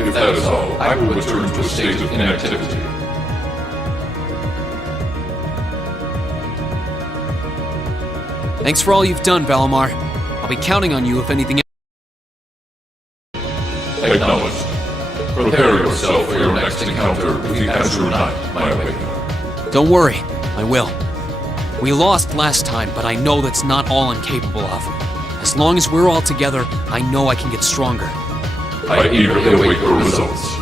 If that is all, I will return to a state of inactivity. Thanks for all you've done, Valimar. I'll be counting on you if anything. Acknowledged. Prepare yourself for your next encounter with the Azure Knight, my awakener. Don't worry, I will. We lost last time, but I know that's not all I'm capable of. As long as we're all together, I know I can get stronger. I eagerly await your results.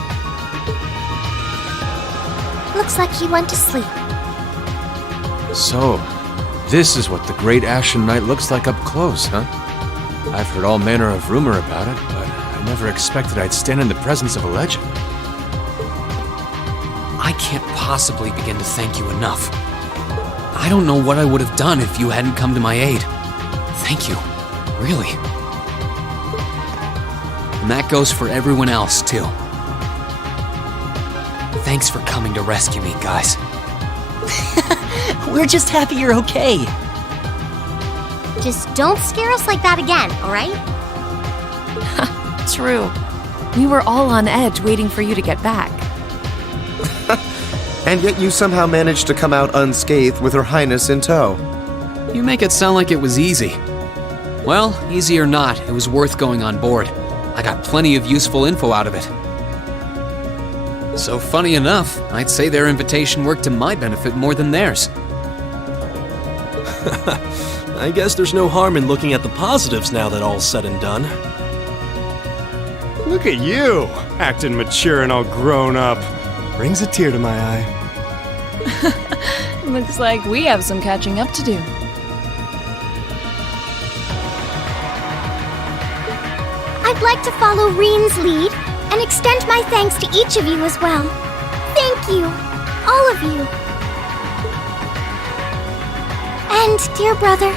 Looks like he went to sleep. So, this is what the Great Ashen Knight looks like up close, huh? I've heard all manner of rumor about it, but I never expected I'd stand in the presence of a legend. I can't possibly begin to thank you enough. I don't know what I would have done if you hadn't come to my aid. Thank you, really. And that goes for everyone else, too. Thanks for coming to rescue me, guys. We're just happy you're okay. Just don't scare us like that again, alright? True. We were all on edge waiting for you to get back. And yet you somehow managed to come out unscathed with Her Highness in tow. You make it sound like it was easy. Well, easy or not, it was worth going on board. I got plenty of useful info out of it. So funny enough, I'd say their invitation worked to my benefit more than theirs. I guess there's no harm in looking at the positives now that all's said and done. Look at you, acting mature and all grown up. Brings a tear to my eye. Looks like we have some catching up to do. I'd like to follow Reen's lead and extend my thanks to each of you as well. Thank you, all of you. And, dear brother,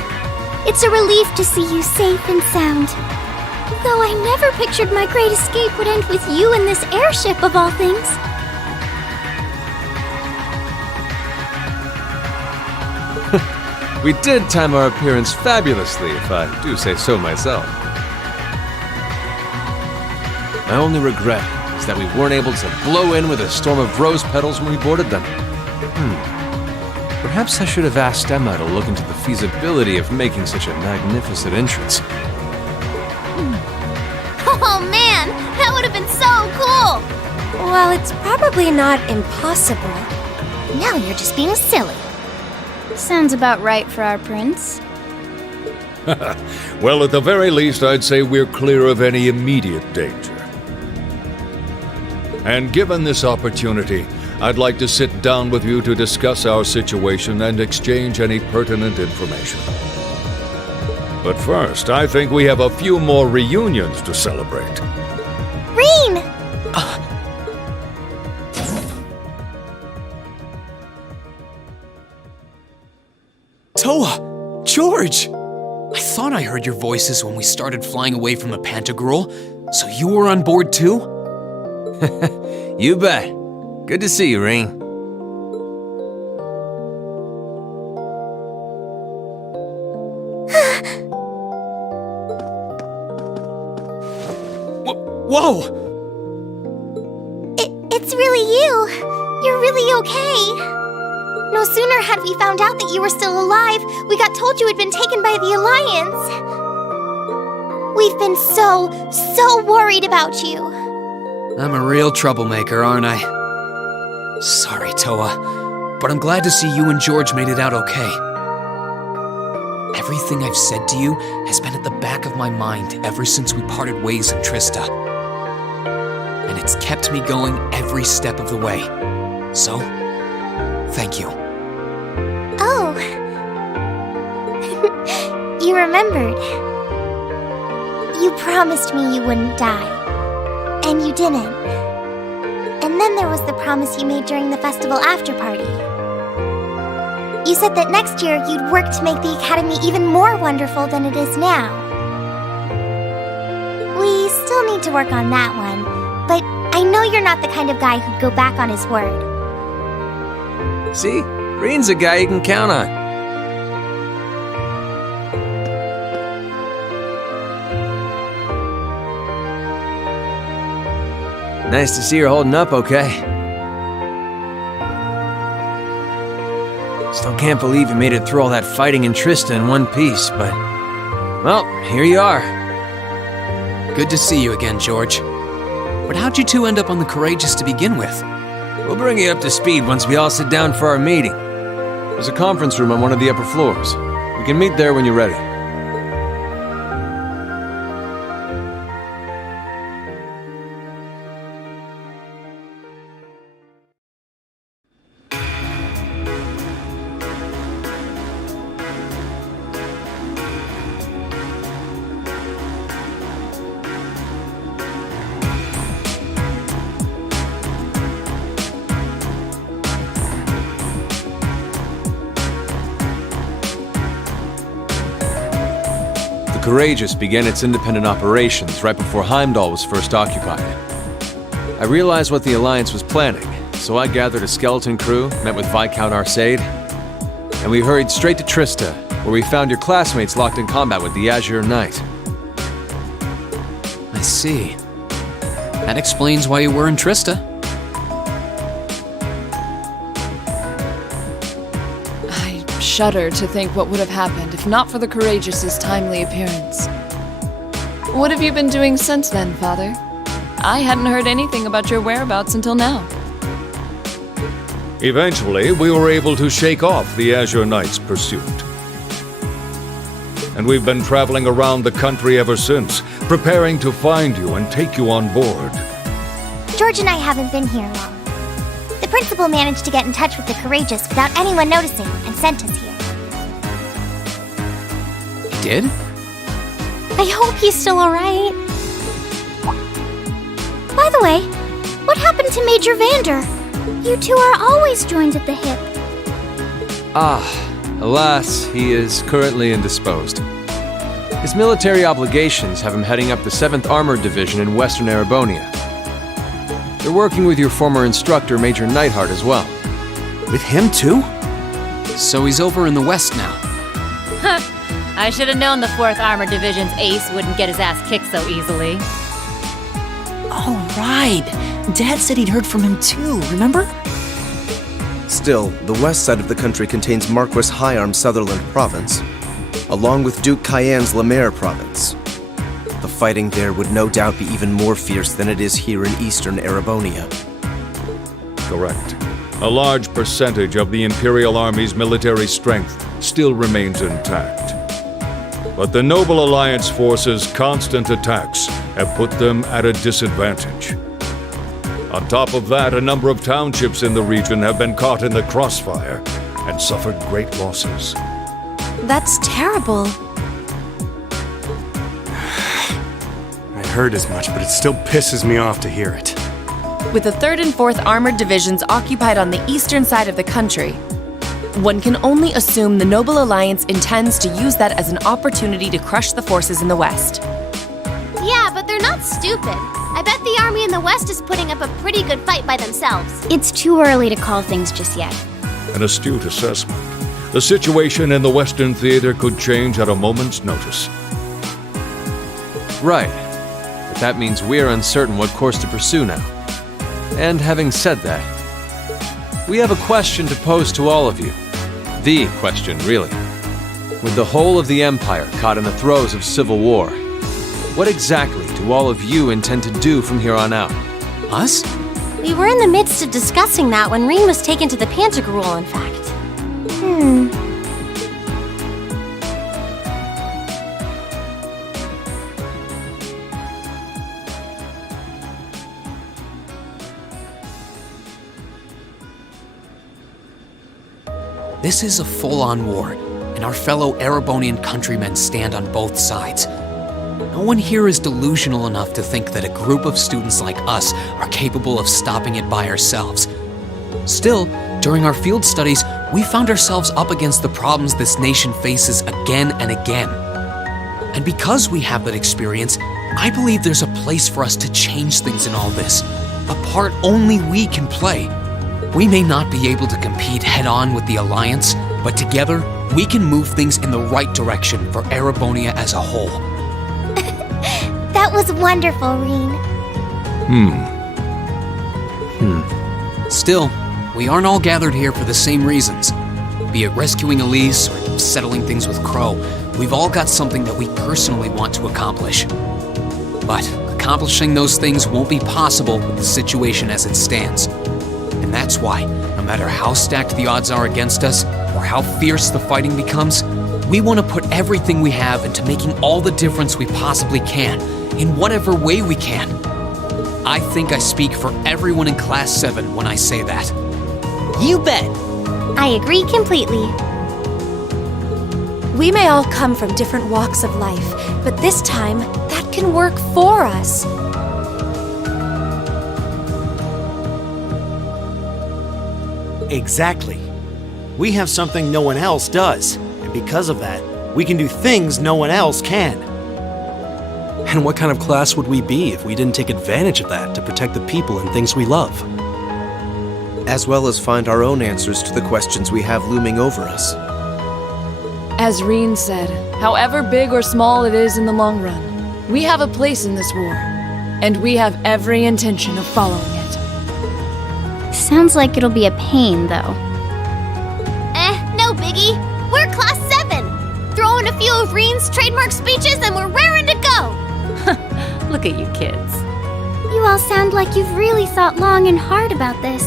it's a relief to see you safe and sound. Though I never pictured my great escape would end with you in this airship of all things. We did time our appearance fabulously, if I do say so myself. My only regret is that we weren't able to blow in with a storm of rose petals when we boarded them. Perhaps I should have asked Emma to look into the feasibility of making such a magnificent entrance. Oh man, that would have been so cool! Well, it's probably not impossible. Now you're just being silly. Sounds about right for our prince. Well, at the very least, I'd say we're clear of any immediate danger. And given this opportunity, I'd like to sit down with you to discuss our situation and exchange any pertinent information. But first, I think we have a few more reunions to celebrate. Reen! Toa! George! I thought I heard your voices when we started flying away from the Pantagruel, so you were on board too? You bet. Good to see you, Reen. Whoa! It's really you. You're really okay. No sooner had we found out that you were still alive, we got told you had been taken by the Alliance. We've been so worried about you. I'm a real troublemaker, aren't I? Sorry, Toa, but I'm glad to see you and George made it out okay. Everything I've said to you has been at the back of my mind ever since we parted ways in Trista. And it's kept me going every step of the way. So, thank you. Oh. You remembered. You promised me you wouldn't die. And you didn't. And then there was the promise you made during the festival after-party. You said that next year you'd work to make the Academy even more wonderful than it is now. We still need to work on that one, but I know you're not the kind of guy who'd go back on his word. See? Reen's a guy you can count on. Nice to see you're holding up okay. Still can't believe you made it through all that fighting in Trista in one piece, but... well, here you are. Good to see you again, George. But how'd you two end up on the Courageous to begin with? We'll bring you up to speed once we all sit down for our meeting. There's a conference room on one of the upper floors. We can meet there when you're ready. The Courageous began its independent operations right before Heimdall was first occupied. I realized what the Alliance was planning, so I gathered a skeleton crew, met with Viscount Arcade, and we hurried straight to Trista, where we found your classmates locked in combat with the Azure Knight. I see. That explains why you were in Trista. I shudder to think what would have happened if not for the Courageous's timely appearance. What have you been doing since then, Father? I hadn't heard anything about your whereabouts until now. Eventually, we were able to shake off the Azure Knight's pursuit. And we've been traveling around the country ever since, preparing to find you and take you on board. George and I haven't been here long. The principal managed to get in touch with the Courageous without anyone noticing and sent us here. Did? I hope he's still alright. By the way, what happened to Major Vander? You two are always joined at the hip. Alas, he is currently indisposed. His military obligations have him heading up the 7th Armored Division in Western Erebonia. They're working with your former instructor, Major Neidhart, as well. With him too? So he's over in the west now. I should have known the 4th Armored Division's ace wouldn't get his ass kicked so easily. Oh, right. Dad said he'd heard from him too, remember? Still, the west side of the country contains Marquis Hyarm's Sutherland province, along with Duke Cayenne's Lemaire province. The fighting there would no doubt be even more fierce than it is here in eastern Erebonia. Correct. A large percentage of the Imperial Army's military strength still remains intact. But the Noble Alliance forces' constant attacks have put them at a disadvantage. On top of that, a number of townships in the region have been caught in the crossfire and suffered great losses. That's terrible. I heard as much, but it still pisses me off to hear it. With the 3rd and 4th Armored Divisions occupied on the eastern side of the country, one can only assume the Noble Alliance intends to use that as an opportunity to crush the forces in the west. Yeah, but they're not stupid. I bet the army in the west is putting up a pretty good fight by themselves. It's too early to call things just yet. An astute assessment. The situation in the Western Theater could change at a moment's notice. Right. But that means we're uncertain what course to pursue now. And having said that, we have a question to pose to all of you. The question, really. With the whole of the Empire caught in the throes of civil war, what exactly do all of you intend to do from here on out? Us? We were in the midst of discussing that when Reen was taken to the Pantagruel, in fact. This is a full-on war, and our fellow Erebonian countrymen stand on both sides. No one here is delusional enough to think that a group of students like us are capable of stopping it by ourselves. Still, during our field studies, we found ourselves up against the problems this nation faces again and again. And because we have that experience, I believe there's a place for us to change things in all this, a part only we can play. We may not be able to compete head-on with the Alliance, but together, we can move things in the right direction for Erebonia as a whole. That was wonderful, Reen. Still, we aren't all gathered here for the same reasons. Be it rescuing Elise or settling things with Crow, we've all got something that we personally want to accomplish. But accomplishing those things won't be possible with the situation as it stands. And that's why, no matter how stacked the odds are against us, or how fierce the fighting becomes, we want to put everything we have into making all the difference we possibly can, in whatever way we can. I think I speak for everyone in Class 7 when I say that. You bet. I agree completely. We may all come from different walks of life, but this time, that can work for us. Exactly. We have something no one else does, and because of that, we can do things no one else can. And what kind of class would we be if we didn't take advantage of that to protect the people and things we love? As well as find our own answers to the questions we have looming over us. As Reen said, however big or small it is in the long run, we have a place in this war, and we have every intention of following it. Sounds like it'll be a pain, though. No biggie. We're Class 7. Throw in a few of Reen's trademark speeches and we're raring to go. Look at you kids. You all sound like you've really thought long and hard about this.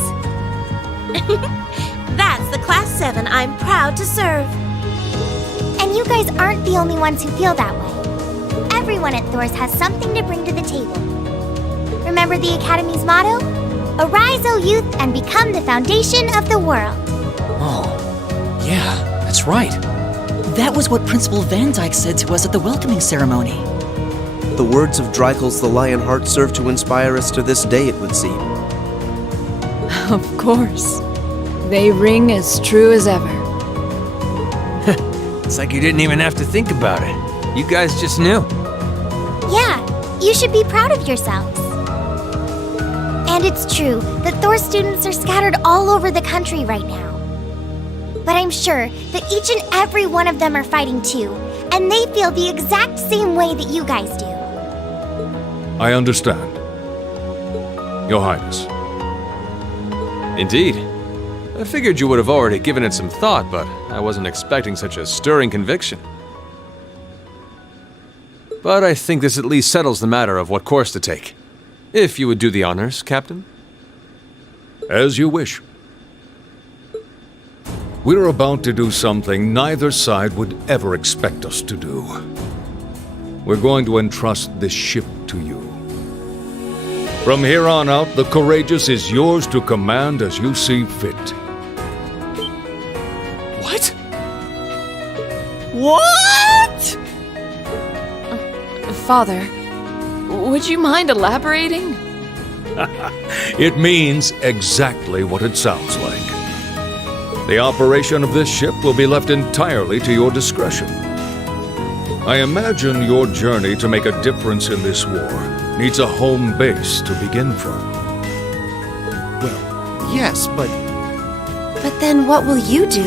That's the Class 7 I'm proud to serve. And you guys aren't the only ones who feel that way. Everyone at Thor's has something to bring to the table. Remember the Academy's motto? Arise, O youth, and become the foundation of the world. Oh, yeah, that's right. That was what Principal Van Dyke said to us at the welcoming ceremony. The words of Drykel's the Lionheart serve to inspire us to this day, it would seem. Of course. They ring as true as ever. It's like you didn't even have to think about it. You guys just knew. Yeah, you should be proud of yourselves. And it's true that Thor students are scattered all over the country right now. But I'm sure that each and every one of them are fighting too, and they feel the exact same way that you guys do. I understand. Your Highness. Indeed. I figured you would have already given it some thought, but I wasn't expecting such a stirring conviction. But I think this at least settles the matter of what course to take. If you would do the honors, Captain. As you wish. We're about to do something neither side would ever expect us to do. We're going to entrust this ship to you. From here on out, the Courageous is yours to command as you see fit. What? What? Father, would you mind elaborating? It means exactly what it sounds like. The operation of this ship will be left entirely to your discretion. I imagine your journey to make a difference in this war needs a home base to begin from. Well, yes, but But then what will you do?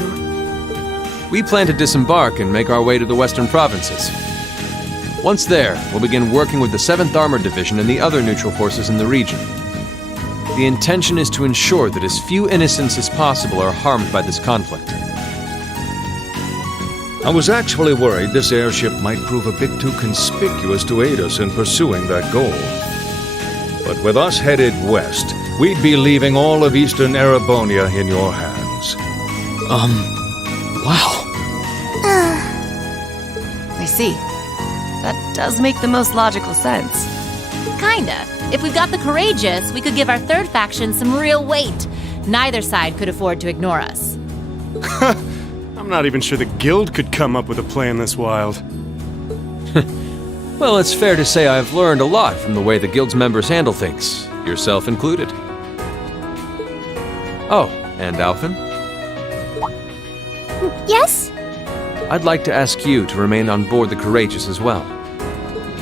We plan to disembark and make our way to the western provinces. Once there, we'll begin working with the 7th Armored Division and the other neutral forces in the region. The intention is to ensure that as few innocents as possible are harmed by this conflict. I was actually worried this airship might prove a bit too conspicuous to aid us in pursuing that goal. But with us headed west, we'd be leaving all of eastern Erebonia in your hands. Wow. I see. That does make the most logical sense. Kinda. If we've got the Courageous, we could give our third faction some real weight. Neither side could afford to ignore us. I'm not even sure the Guild could come up with a plan this wild. Well, it's fair to say I've learned a lot from the way the Guild's members handle things, yourself included. Oh, and Alphen? Yes? I'd like to ask you to remain on board the Courageous as well.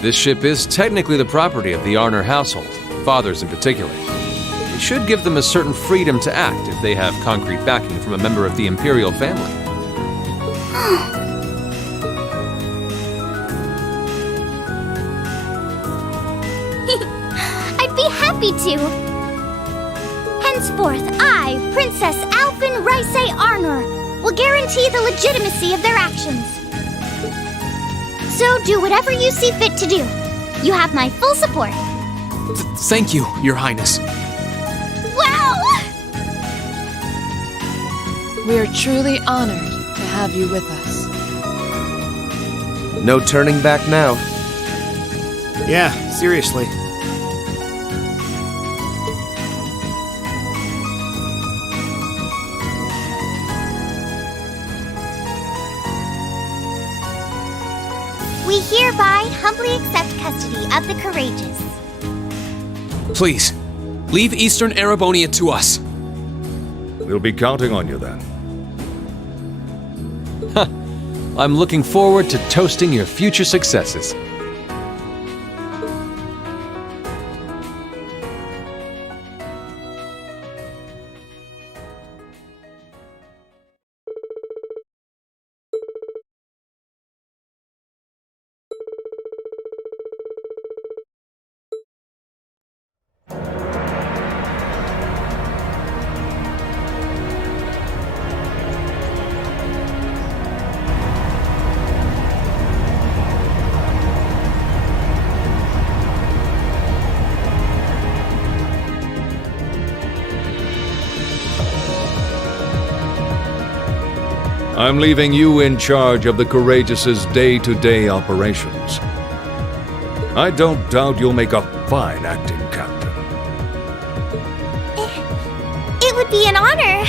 This ship is technically the property of the Arner household, fathers in particular. It should give them a certain freedom to act if they have concrete backing from a member of the Imperial family. I'd be happy to. Henceforth, I, Princess Alphen Rice Arnor, will guarantee the legitimacy of their actions. So do whatever you see fit to do. You have my full support. Thank you, Your Highness. Wow! We're truly honored to have you with us. No turning back now. Yeah, seriously. We hereby humbly accept custody of the courageous. Please, leave Eastern Erebonia to us. We'll be counting on you then. I'm looking forward to toasting your future successes. I'm leaving you in charge of the Courageous' day-to-day operations. I don't doubt you'll make a fine acting captain. It would be an honor.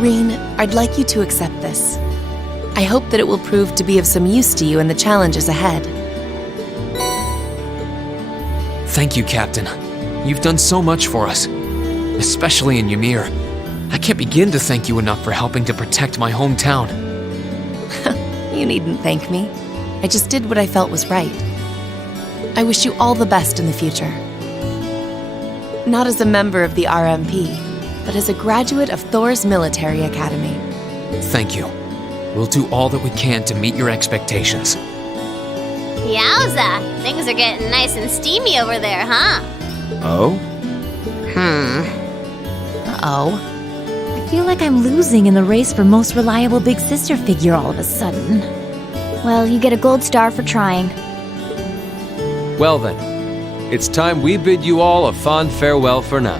Rean, I'd like you to accept this. I hope that it will prove to be of some use to you in the challenges ahead. Thank you, Captain. You've done so much for us, especially in Ymir. I can't begin to thank you enough for helping to protect my hometown. You needn't thank me. I just did what I felt was right. I wish you all the best in the future. Not as a member of the RMP, but as a graduate of Thor's military academy. Thank you. We'll do all that we can to meet your expectations. Yowza! Things are getting nice and steamy over there, huh? Oh? Uh-oh. I feel like I'm losing in the race for most reliable big sister figure all of a sudden. Well, you get a gold star for trying. Well then, it's time we bid you all a fond farewell for now.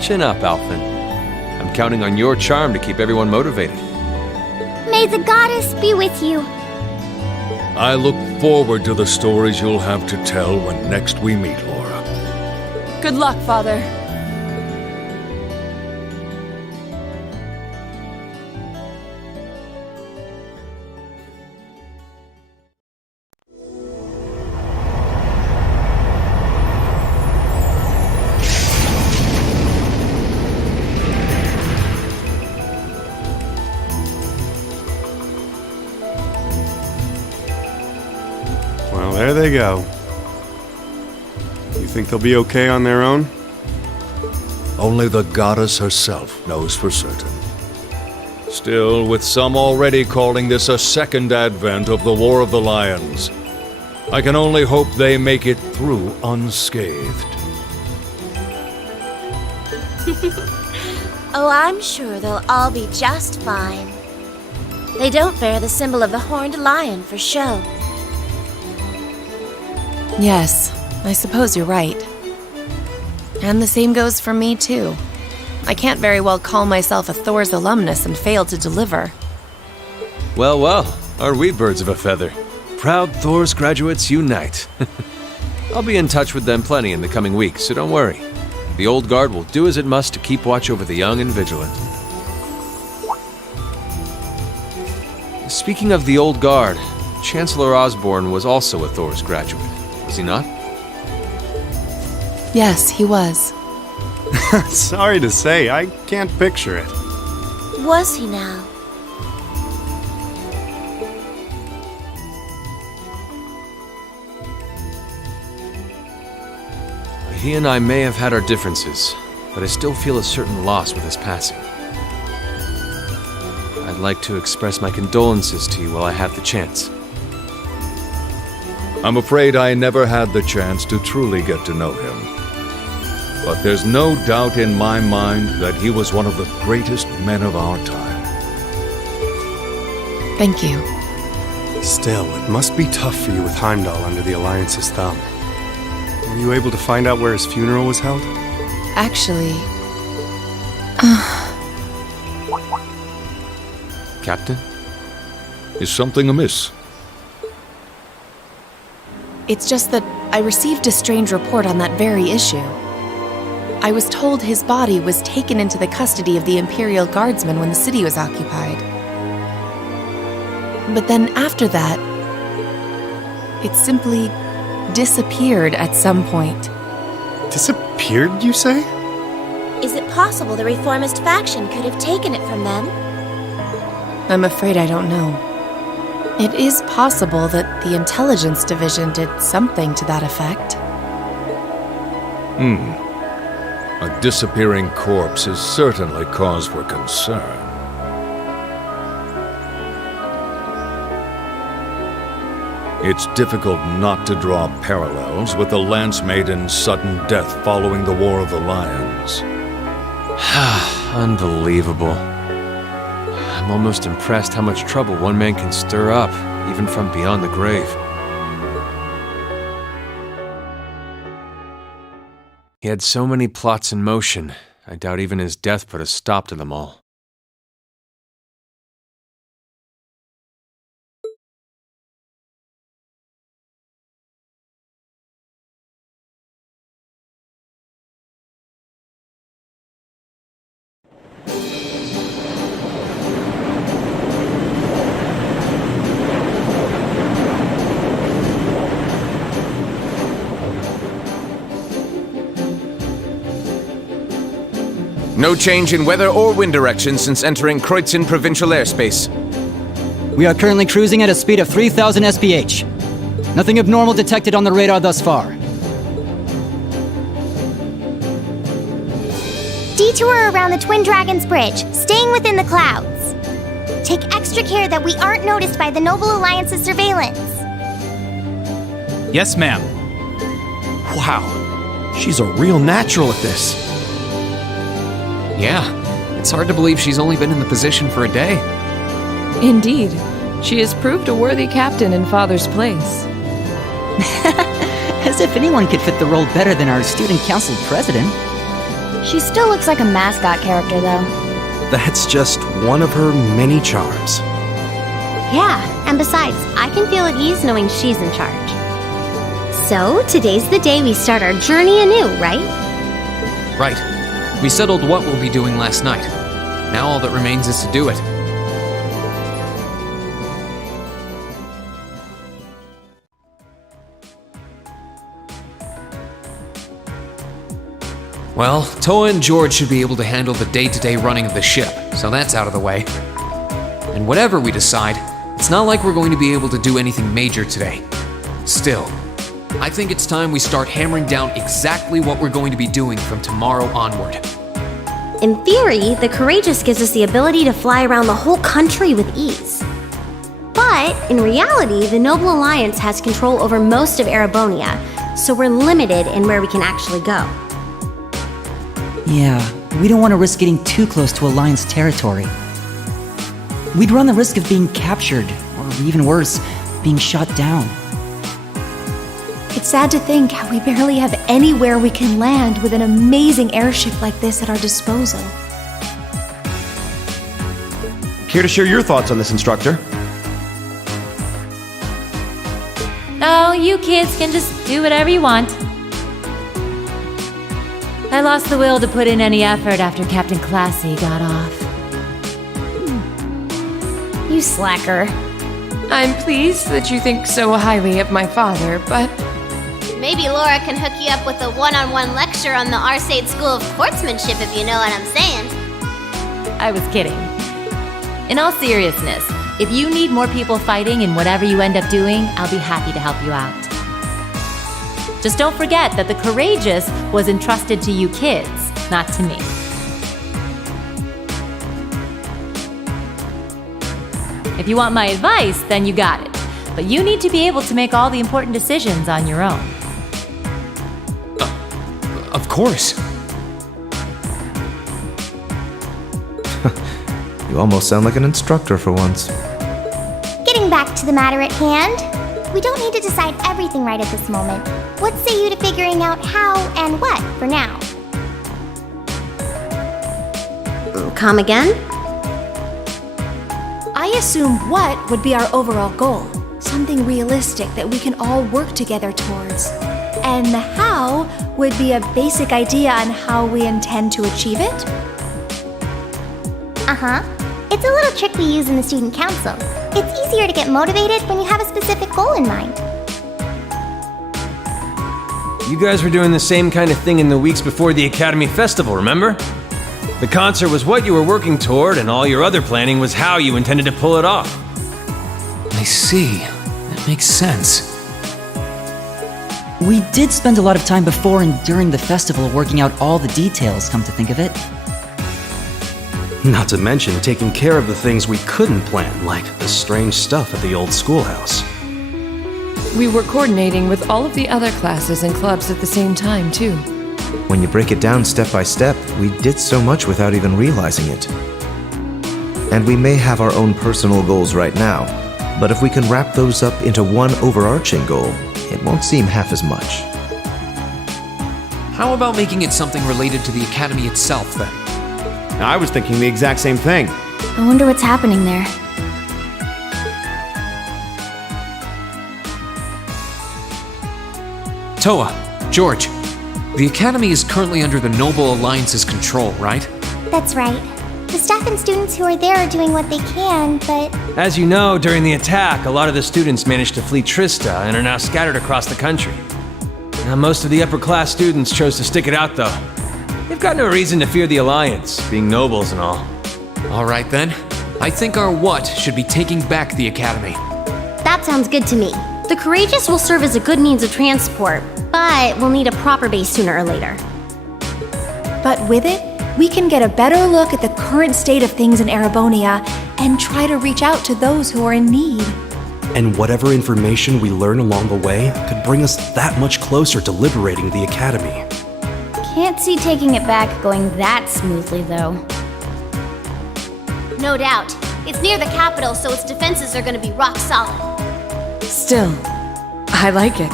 Chin up, Alphen. I'm counting on your charm to keep everyone motivated. May the goddess be with you. I look forward to the stories you'll have to tell when next we meet, Laura. Good luck, Father. Well, there they go. You think they'll be okay on their own? Only the goddess herself knows for certain. Still, with some already calling this a second advent of the War of the Lions, I can only hope they make it through unscathed. Oh, I'm sure they'll all be just fine. They don't bear the symbol of the horned lion for show. Yes, I suppose you're right. And the same goes for me, too. I can't very well call myself a Thor's alumnus and fail to deliver. Well, well, are we birds of a feather? Proud Thor's graduates unite. I'll be in touch with them plenty in the coming weeks, so don't worry. The Old Guard will do as it must to keep watch over the young and vigilant. Speaking of the Old Guard, Chancellor Osborne was also a Thor's graduate, was he not? Yes, he was. Sorry to say, I can't picture it. Was he now? He and I may have had our differences, but I still feel a certain loss with his passing. I'd like to express my condolences to you while I have the chance. I'm afraid I never had the chance to truly get to know him. But there's no doubt in my mind that he was one of the greatest men of our time. Thank you. Still, it must be tough for you with Heimdall under the Alliance's thumb. Were you able to find out where his funeral was held? Actually... Captain? Is something amiss? It's just that I received a strange report on that very issue. I was told his body was taken into the custody of the Imperial Guardsmen when the city was occupied. But then after that, it simply disappeared at some point. Disappeared, you say? Is it possible the reformist faction could have taken it from them? I'm afraid I don't know. It is possible that the Intelligence Division did something to that effect. A disappearing corpse is certainly cause for concern. It's difficult not to draw parallels with the Lance Maiden's sudden death following the War of the Lions. Unbelievable. I'm almost impressed how much trouble one man can stir up, even from beyond the grave. He had so many plots in motion, I doubt even his death put a stop to them all. No change in weather or wind direction since entering Kreutzen provincial airspace. We are currently cruising at a speed of 3,000 SPH. Nothing abnormal detected on the radar thus far. Detour around the Twin Dragons Bridge, staying within the clouds. Take extra care that we aren't noticed by the Noble Alliance's surveillance. Yes, ma'am. Wow, she's a real natural at this. Yeah, it's hard to believe she's only been in the position for a day. Indeed. She has proved a worthy captain in Father's place. As if anyone could fit the role better than our student council president. She still looks like a mascot character, though. That's just one of her many charms. Yeah, and besides, I can feel at ease knowing she's in charge. So, today's the day we start our journey anew, right? Right. We settled what we'll be doing last night. Now all that remains is to do it. Well, Toa and George should be able to handle the day-to-day running of the ship, so that's out of the way. And whatever we decide, it's not like we're going to be able to do anything major today. Still, I think it's time we start hammering down exactly what we're going to be doing from tomorrow onward. In theory, the Courageous gives us the ability to fly around the whole country with ease. But, in reality, the Noble Alliance has control over most of Erebonia, so we're limited in where we can actually go. Yeah, we don't want to risk getting too close to Alliance territory. We'd run the risk of being captured, or even worse, being shot down. It's sad to think how we barely have anywhere we can land with an amazing airship like this at our disposal. Care to share your thoughts on this, instructor? Oh, you kids can just do whatever you want. I lost the will to put in any effort after Captain Classy got off. You slacker. I'm pleased that you think so highly of my father, but... Maybe Laura can hook you up with a one-on-one lecture on the Arcade School of Sportsmanship, if you know what I'm saying. I was kidding. In all seriousness, if you need more people fighting in whatever you end up doing, I'll be happy to help you out. Just don't forget that the Courageous was entrusted to you kids, not to me. If you want my advice, then you got it. But you need to be able to make all the important decisions on your own. Of course. You almost sound like an instructor for once. Getting back to the matter at hand, we don't need to decide everything right at this moment. What say you to figuring out how and what for now? Come again? I assume what would be our overall goal. Something realistic that we can all work together towards. And the how would be a basic idea on how we intend to achieve it? Uh-huh. It's a little trick we use in the student council. It's easier to get motivated when you have a specific goal in mind. You guys were doing the same kind of thing in the weeks before the Academy Festival, remember? The concert was what you were working toward, and all your other planning was how you intended to pull it off. I see. That makes sense. We did spend a lot of time before and during the festival working out all the details, come to think of it. Not to mention taking care of the things we couldn't plan, like the strange stuff at the old schoolhouse. We were coordinating with all of the other classes and clubs at the same time, too. When you break it down step by step, we did so much without even realizing it. And we may have our own personal goals right now, but if we can wrap those up into one overarching goal, it won't seem half as much. How about making it something related to the Academy itself, then? I was thinking the exact same thing. I wonder what's happening there. Toa, George, the Academy is currently under the Noble Alliance's control, right? That's right. The staff and students who are there are doing what they can, but... As you know, during the attack, a lot of the students managed to flee Trista and are now scattered across the country. Now, most of the upper-class students chose to stick it out, though. They've got no reason to fear the Alliance, being nobles and all. All right, then. I think our what should be taking back the Academy. That sounds good to me. The Courageous will serve as a good means of transport, but we'll need a proper base sooner or later. But with it, we can get a better look at the current state of things in Erebonia and try to reach out to those who are in need. And whatever information we learn along the way could bring us that much closer to liberating the Academy. Can't see taking it back going that smoothly, though. No doubt. It's near the capital, so its defenses are gonna be rock solid. Still, I like it.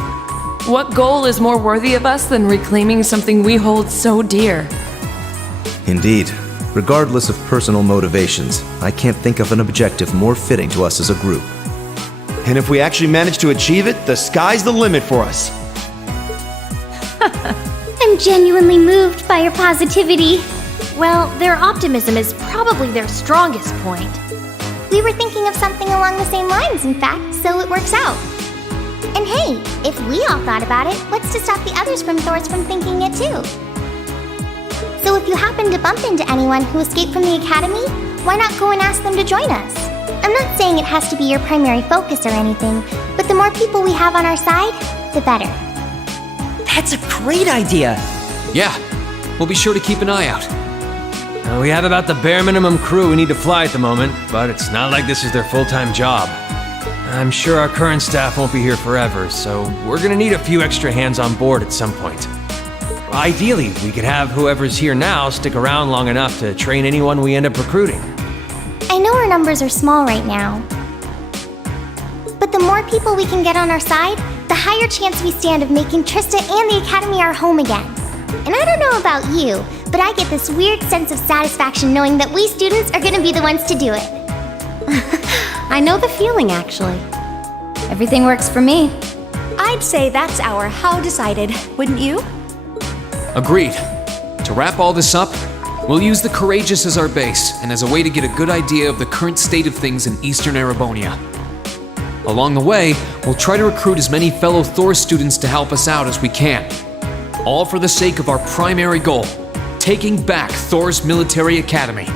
What goal is more worthy of us than reclaiming something we hold so dear? Indeed. Regardless of personal motivations, I can't think of an objective more fitting to us as a group. And if we actually manage to achieve it, the sky's the limit for us. I'm genuinely moved by your positivity. Well, their optimism is probably their strongest point. We were thinking of something along the same lines, in fact, so it works out. And hey, if we all thought about it, what's to stop the others from Thors from thinking it too? So if you happen to bump into anyone who escaped from the Academy, why not go and ask them to join us? I'm not saying it has to be your primary focus or anything, but the more people we have on our side, the better. That's a great idea! Yeah, we'll be sure to keep an eye out. We have about the bare minimum crew we need to fly at the moment, but it's not like this is their full-time job. I'm sure our current staff won't be here forever, so we're gonna need a few extra hands on board at some point. Ideally, we could have whoever's here now stick around long enough to train anyone we end up recruiting. I know our numbers are small right now, but the more people we can get on our side, the higher chance we stand of making Trista and the Academy our home again. And I don't know about you, but I get this weird sense of satisfaction knowing that we students are gonna be the ones to do it. I know the feeling, actually. Everything works for me. I'd say that's our how decided, wouldn't you? Agreed. To wrap all this up, we'll use the Courageous as our base and as a way to get a good idea of the current state of things in Eastern Erebonia. Along the way, we'll try to recruit as many fellow Thor students to help us out as we can. All for the sake of our primary goal, taking back Thor's military academy.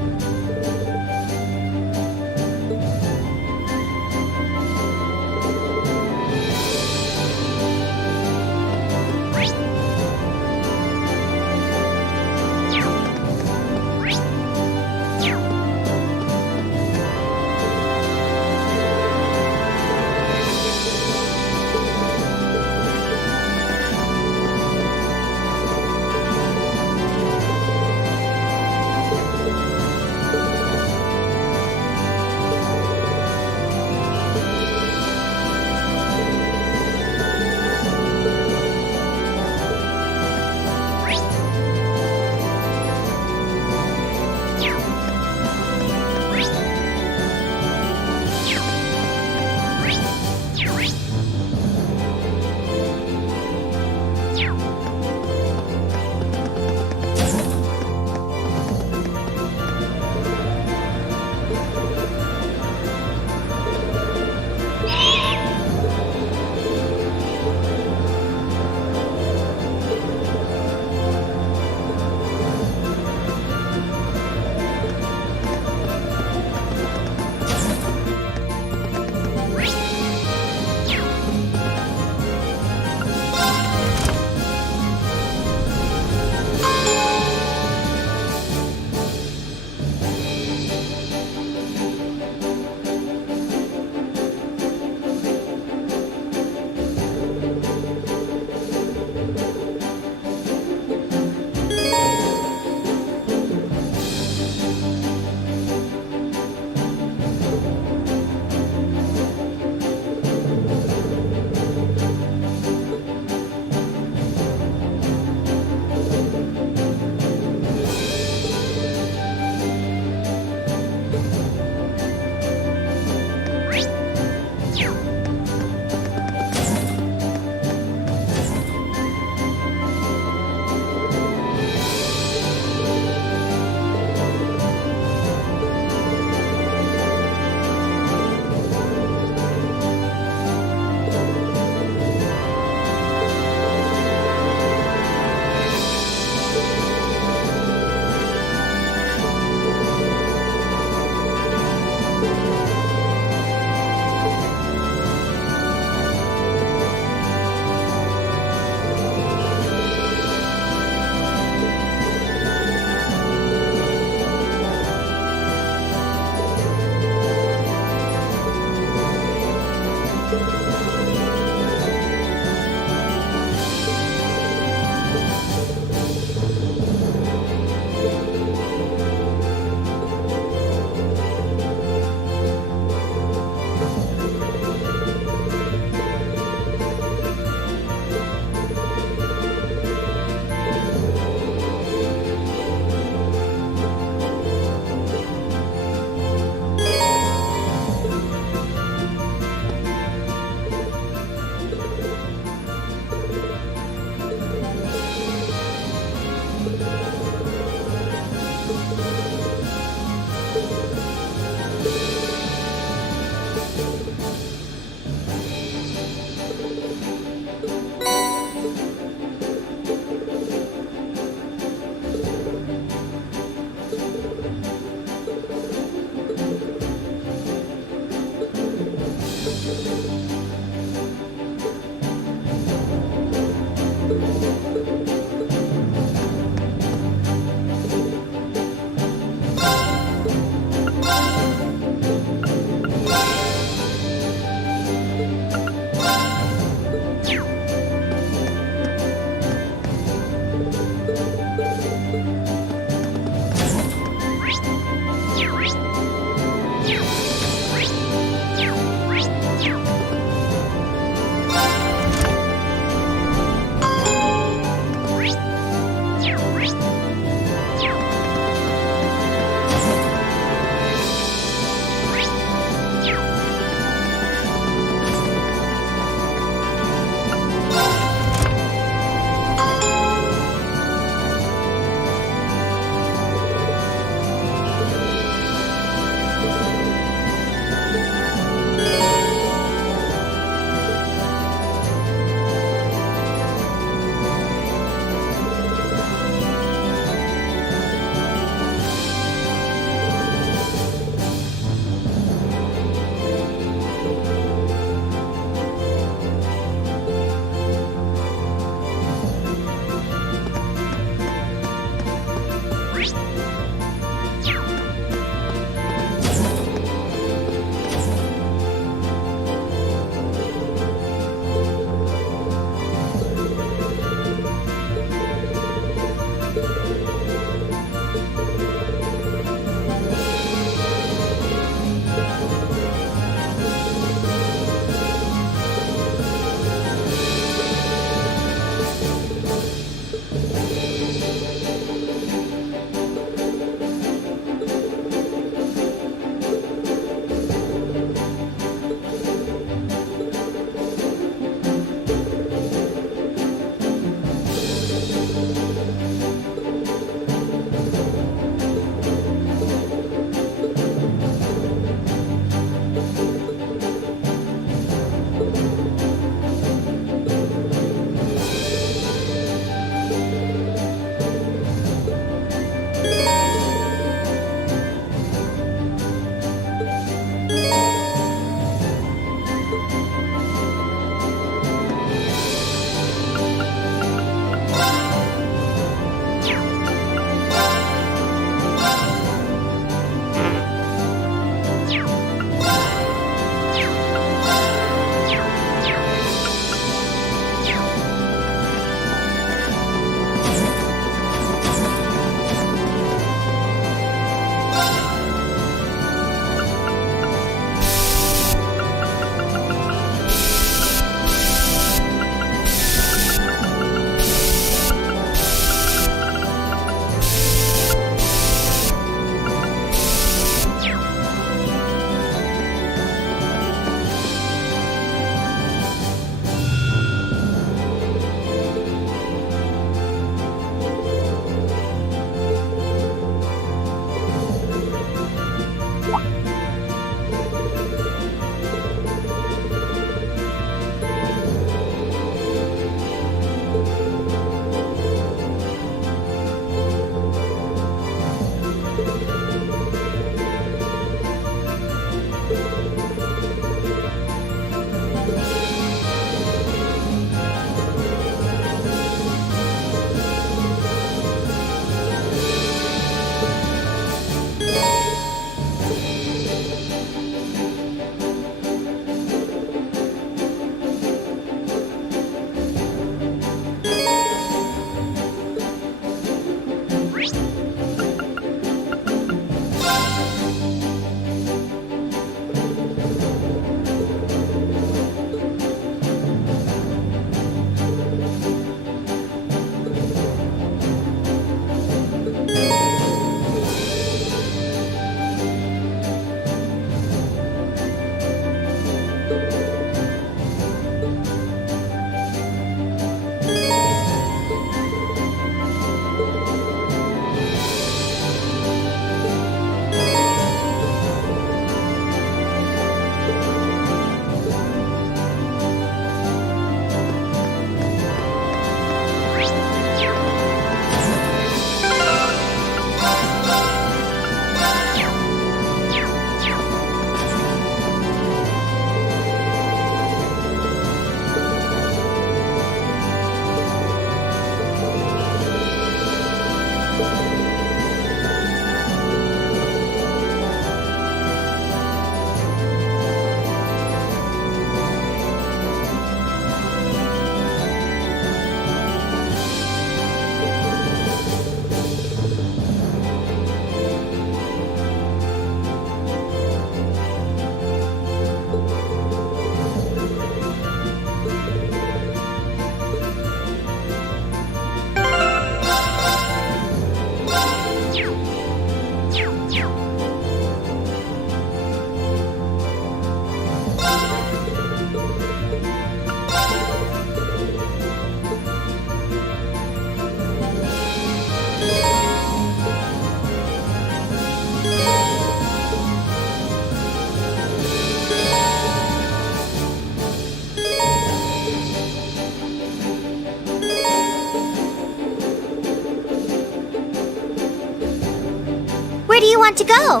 want to go?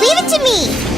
Leave it to me!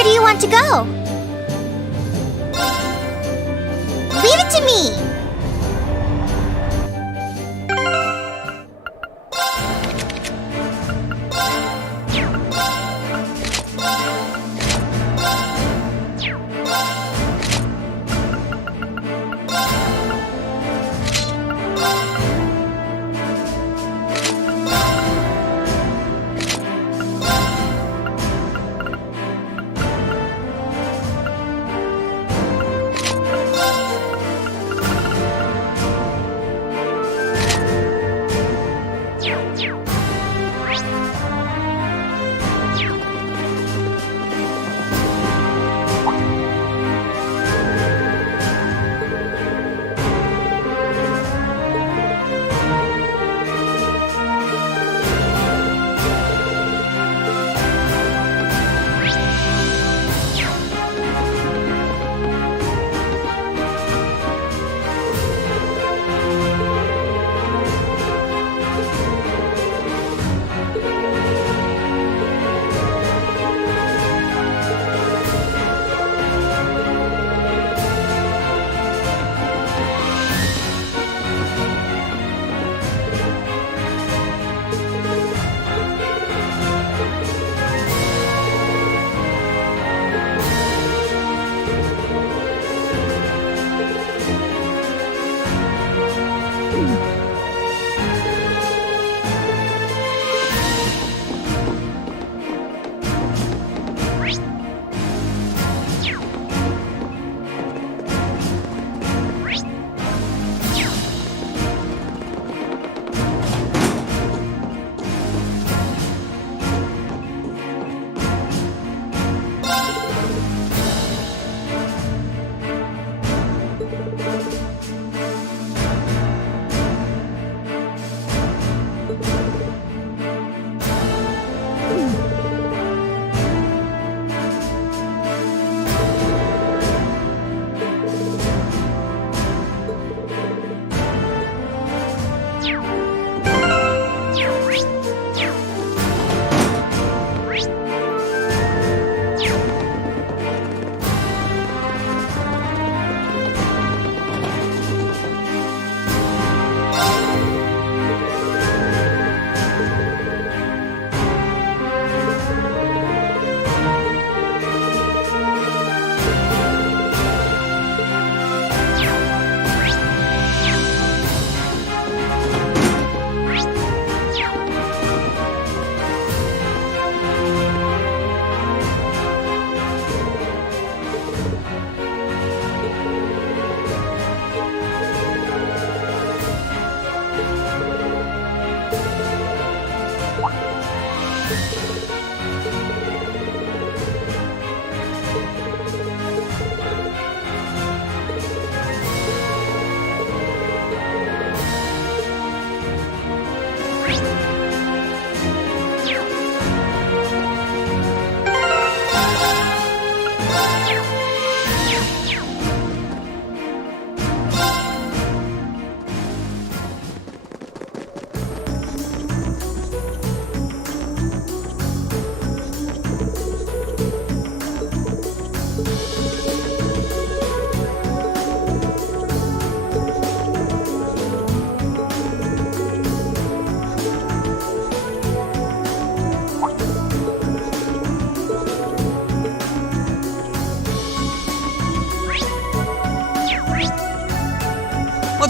Where do you want to go? Leave it to me!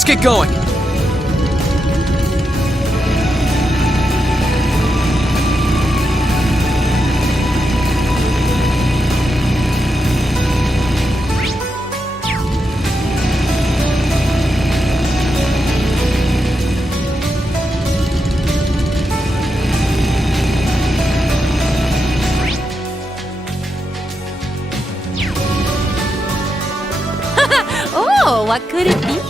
Let's get going. Oh, what could it be?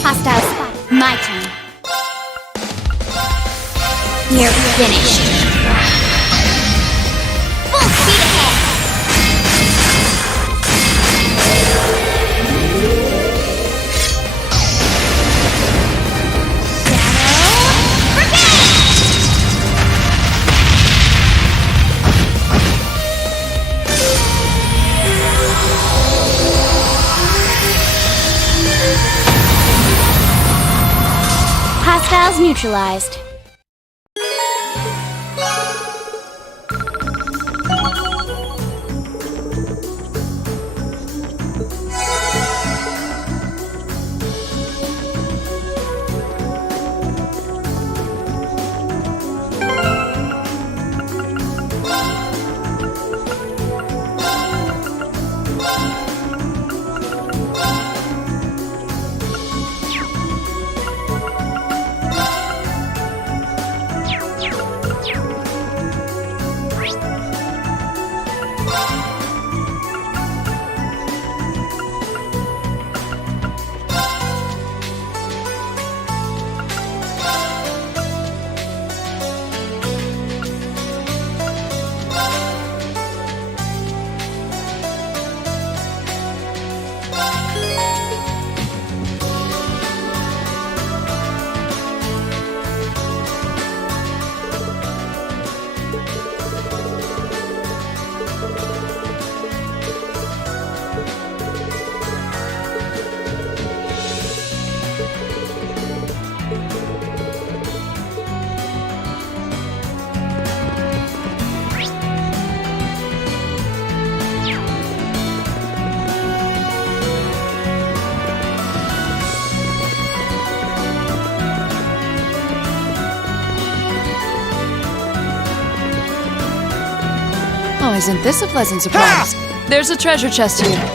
Hostile spot. My turn. You're finished. Full speed ahead. Hostiles neutralized. Oh, isn't this a pleasant surprise? There's a treasure chest here.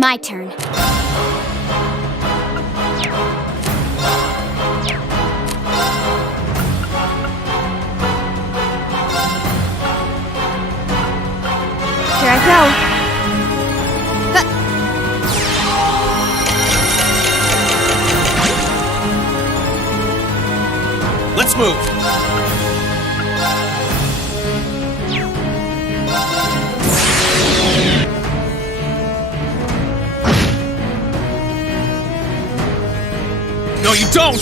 My turn. Here I go. Let's move. No, you don't!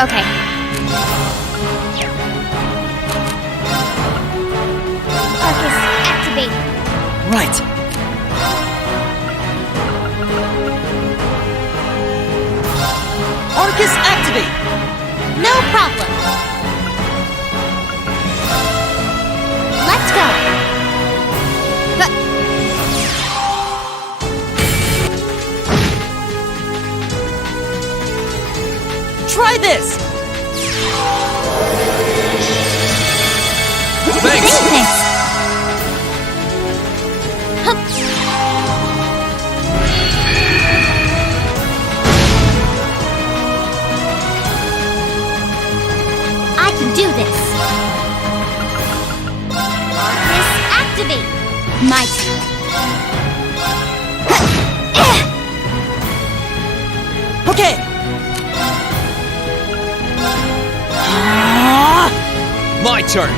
Okay. Focus, activate. Right. Arcus, activate! No problem. Let's go. Try this! Thanks. I can do this. Arcus, activate. My turn. Okay! My turn.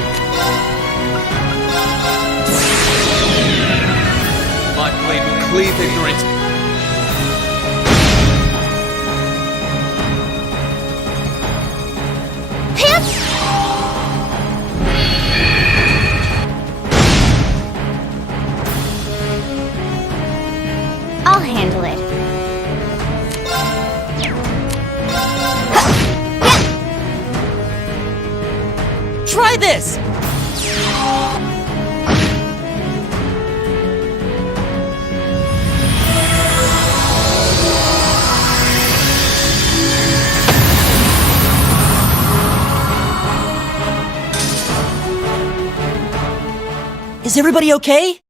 My blade will cleave ignorance. I'll handle it. Try this! Is everybody okay?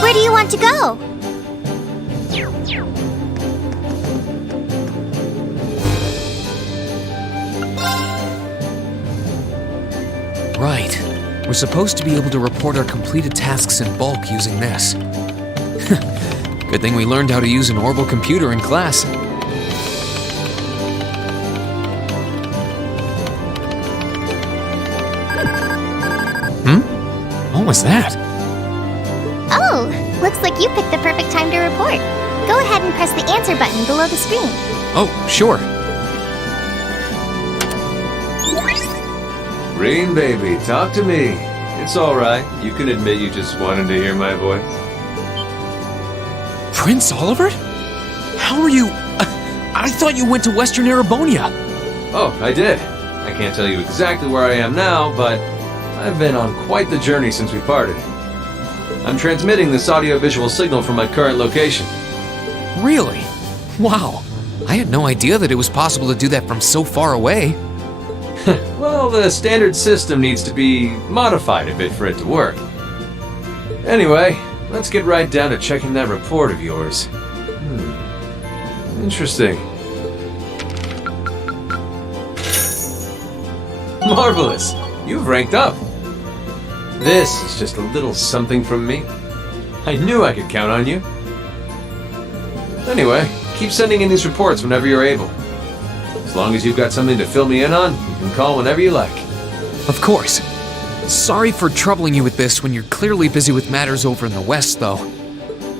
Where do you want to go? Right. We're supposed to be able to report our completed tasks in bulk using this. Good thing we learned how to use an orbital computer in class. What was that? Oh, looks like you picked the perfect time to report. Go ahead and press the answer button below the screen. Oh, sure. Green baby, talk to me. It's alright. You can admit you just wanted to hear my voice. Prince Oliver? How are you? I thought you went to Western Erebonia. Oh, I did. I can't tell you exactly where I am now, but I've been on quite the journey since we parted. I'm transmitting this audio-visual signal from my current location. Really? Wow. I had no idea that it was possible to do that from so far away. Well, the standard system needs to be modified a bit for it to work. Anyway, let's get right down to checking that report of yours. Interesting. Marvelous! You've ranked up. This is just a little something from me. I knew I could count on you. Anyway, keep sending in these reports whenever you're able. As long as you've got something to fill me in on, you can call whenever you like. Of course. Sorry for troubling you with this when you're clearly busy with matters over in the West, though.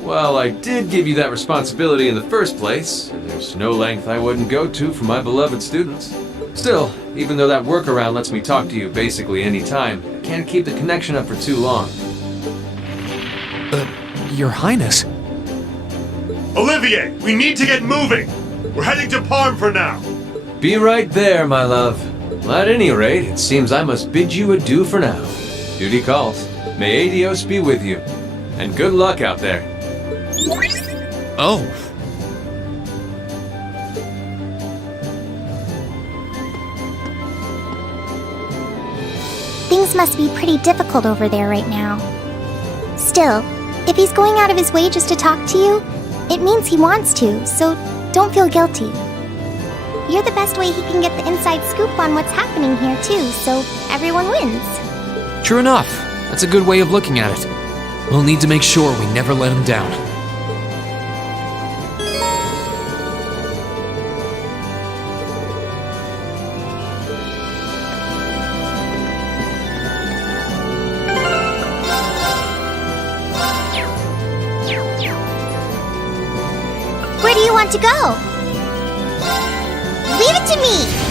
Well, I did give you that responsibility in the first place, and there's no length I wouldn't go to for my beloved students. Still, even though that workaround lets me talk to you basically any time, I can't keep the connection up for too long. Your Highness. Olivier, we need to get moving! We're heading to Parm for now! Be right there, my love. At any rate, it seems I must bid you adieu for now. Duty calls. May Adios be with you. And good luck out there. Oh. Things must be pretty difficult over there right now. Still, if he's going out of his way just to talk to you, it means he wants to, so don't feel guilty. You're the best way he can get the inside scoop on what's happening here too, so everyone wins. True enough. That's a good way of looking at it. We'll need to make sure we never let him down. Where do you want to go? Leave it to me!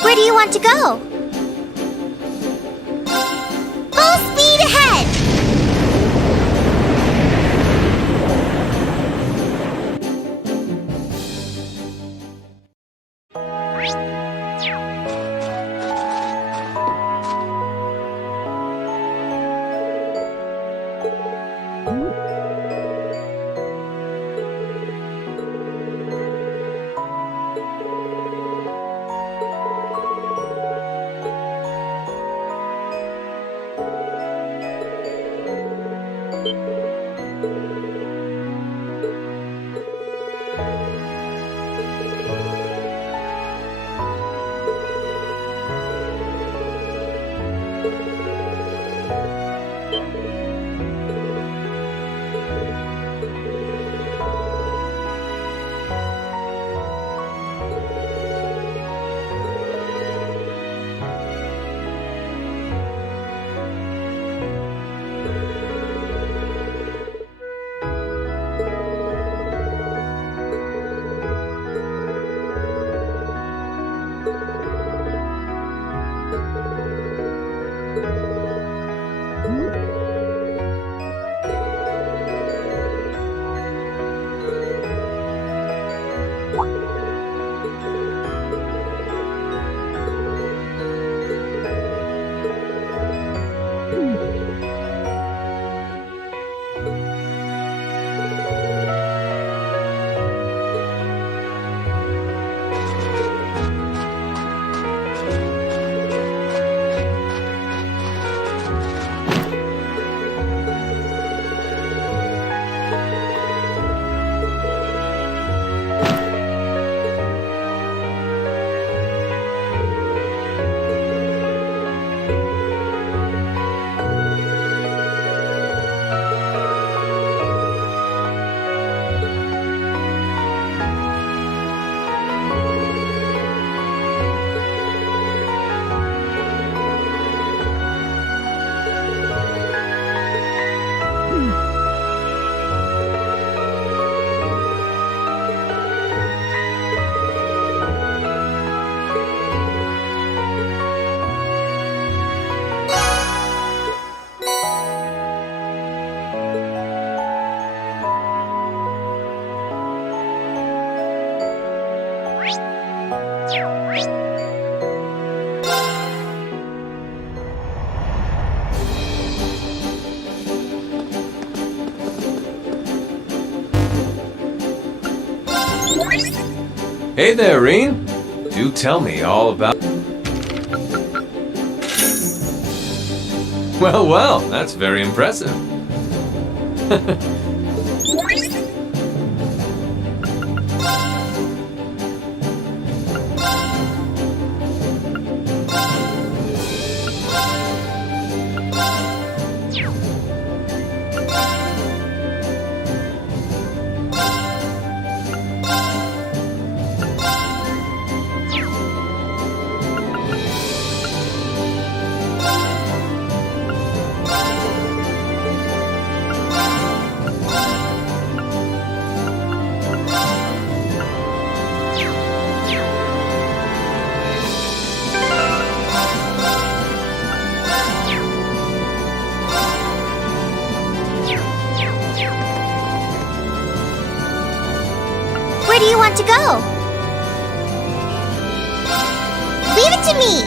Where do you want to go? Full speed ahead! Hey there, Reen. Do tell me all about... Well, that's very impressive. Where do you want to go? Leave it to me!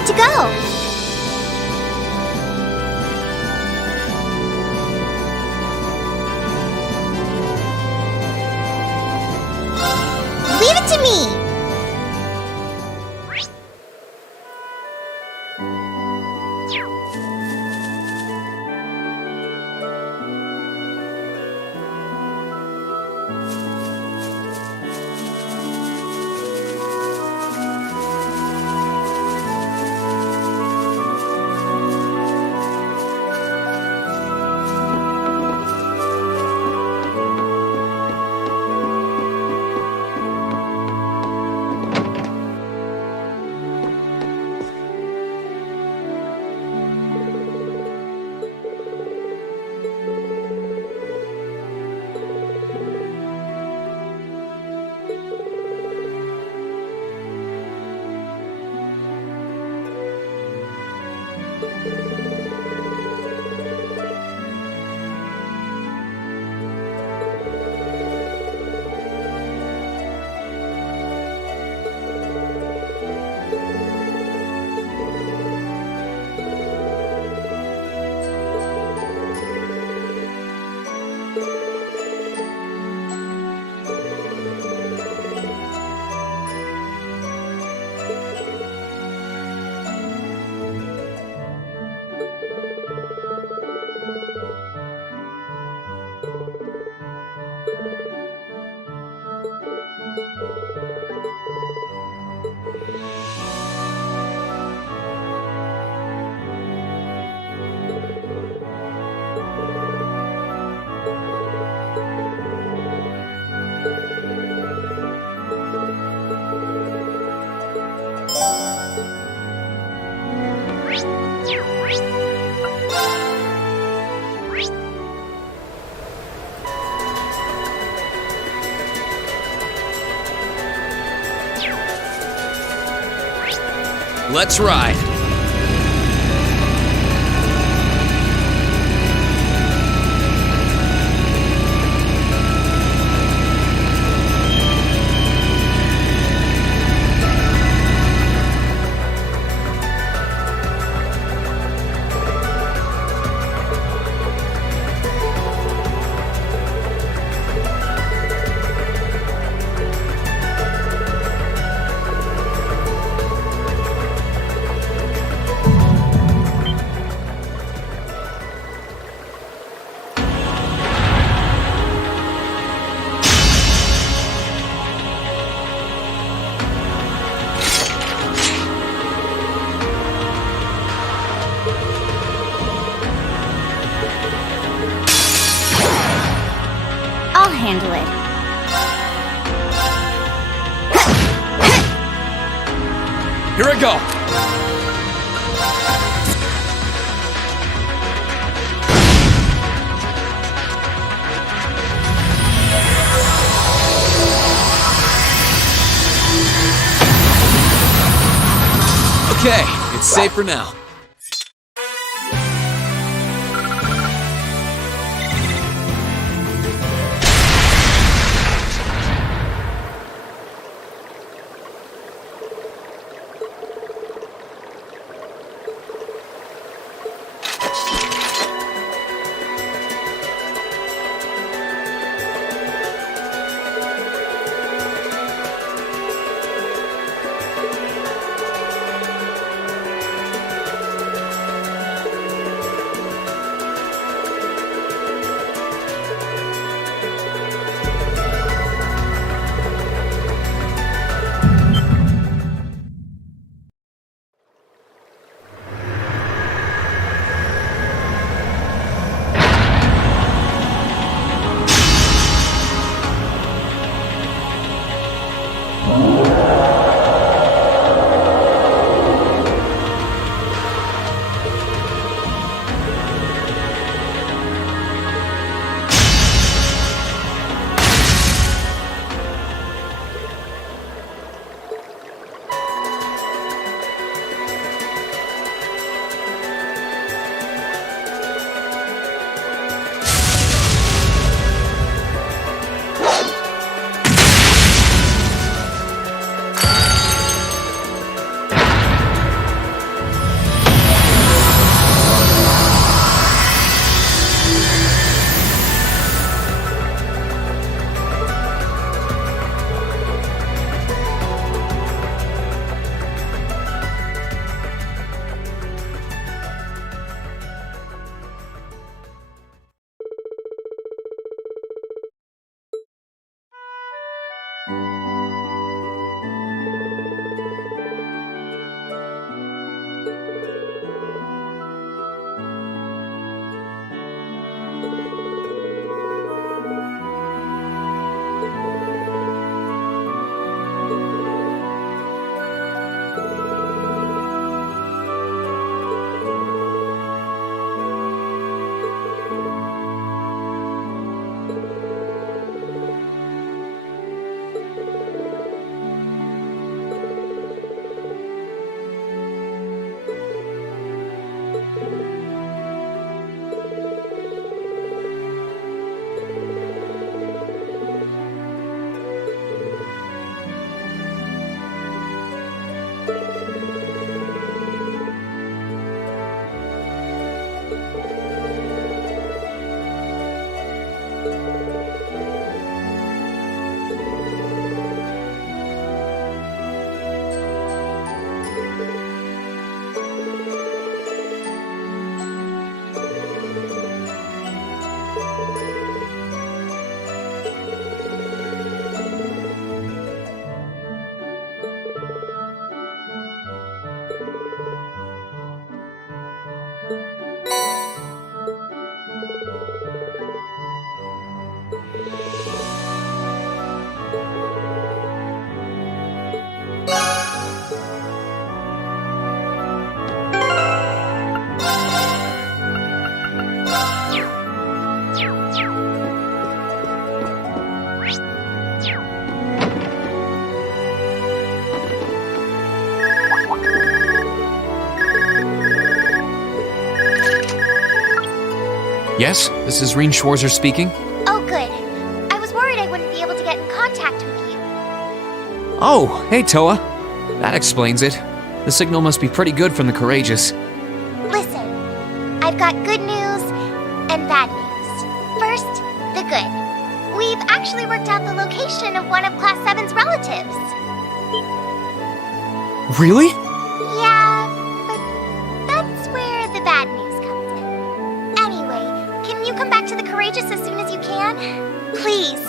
want to go? Leave it to me! Let's ride. I'll handle it. Here I go. Okay, it's safe for now. Yes, this is Reen Schwarzer speaking. Oh, good. I was worried I wouldn't be able to get in contact with you. Oh, hey Toa. That explains it. The signal must be pretty good from the Courageous. Listen, I've got good news and bad news. First, the good. We've actually worked out the location of one of Class 7's relatives. Really? Yeah, but that's where the bad news comes in. Anyway, can you come back to the Courageous as soon as you can? Please,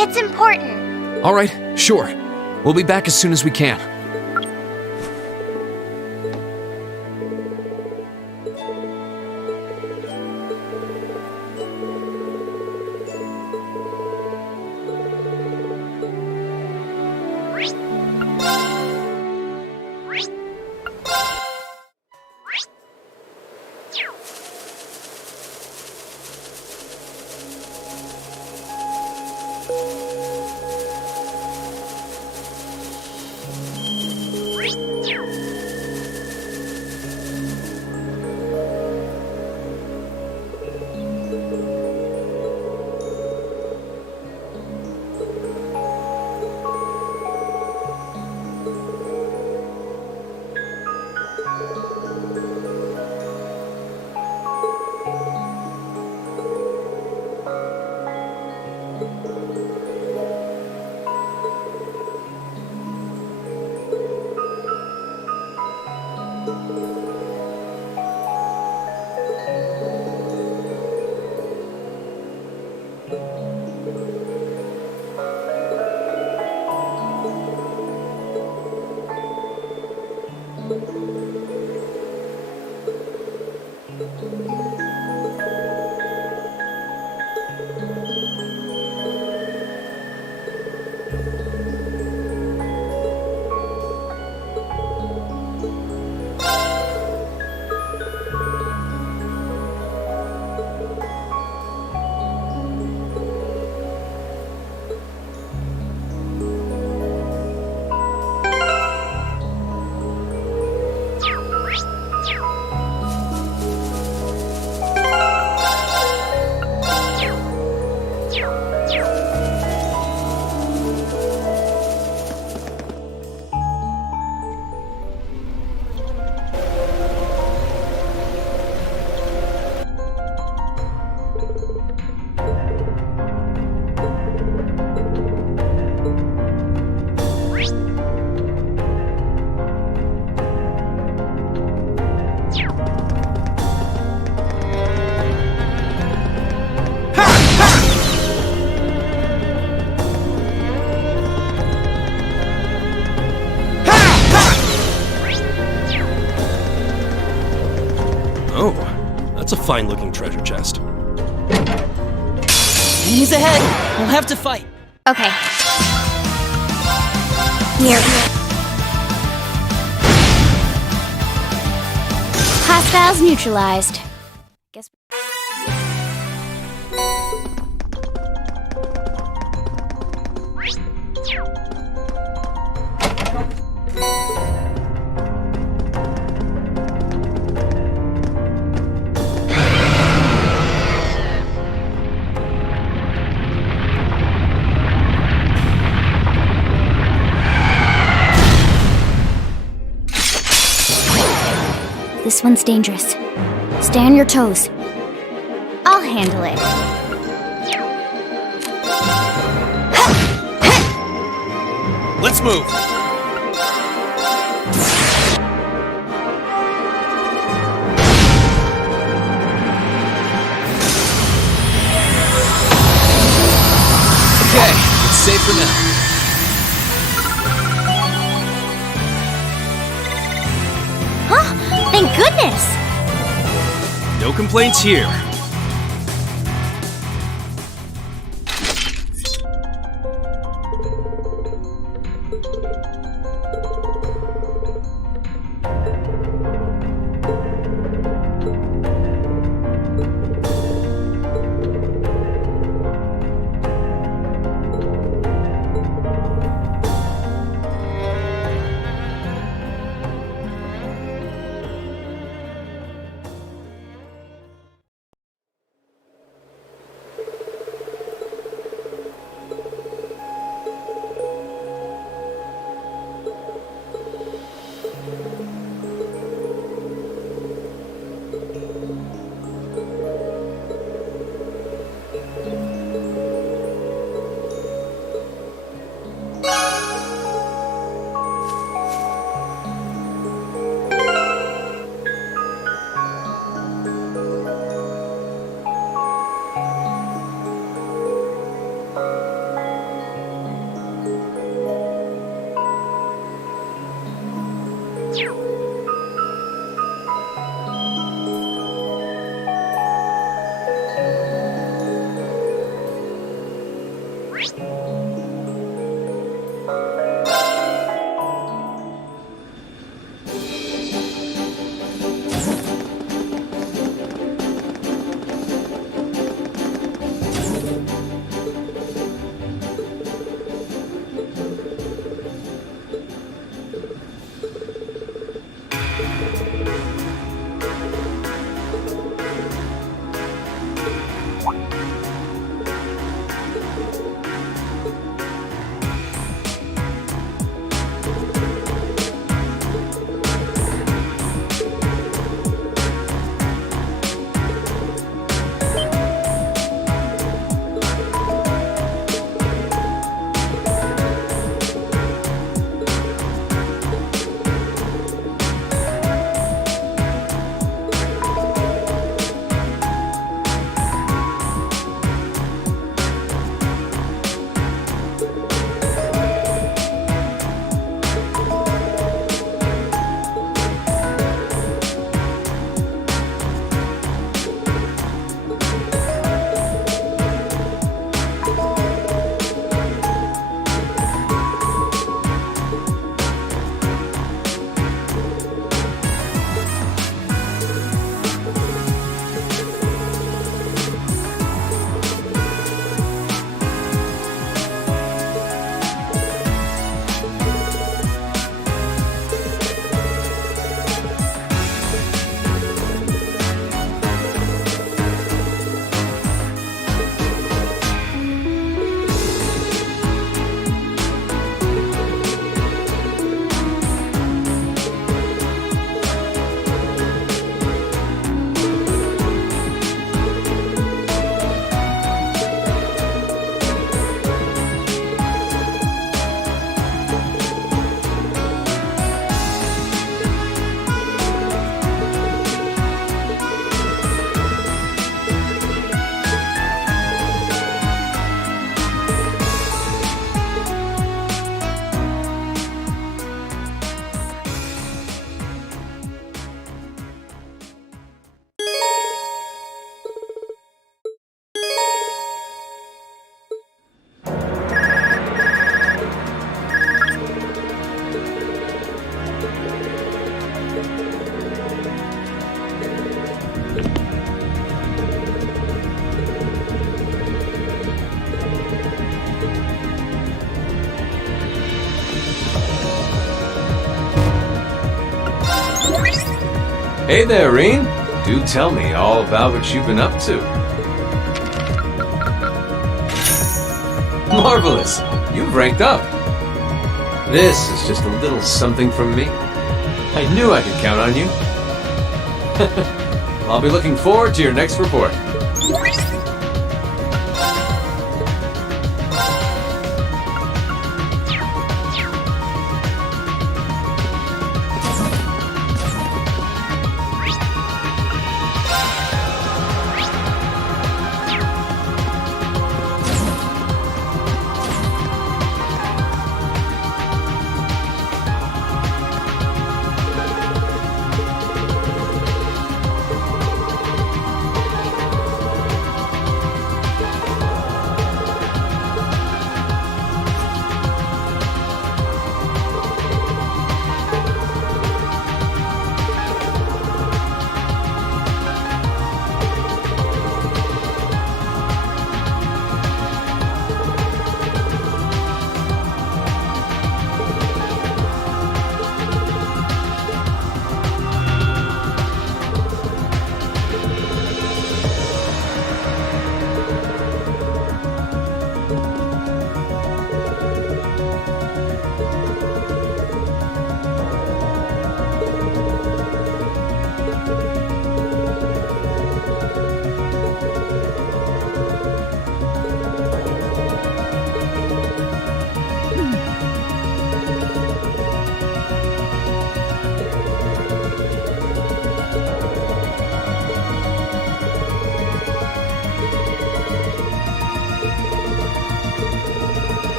it's important. All right, sure. We'll be back as soon as we can. fine-looking treasure chest. Enemies ahead! We'll have to fight. Okay. Here. Hostiles neutralized. Guess. This one's dangerous. Stay on your toes. I'll handle it. Let's move! Okay, it's safe for now. Huh? Thank goodness! No complaints here. Hey there, Reen. Do tell me all about what you've been up to. Marvelous. You've ranked up. This is just a little something from me. I knew I could count on you. I'll be looking forward to your next report.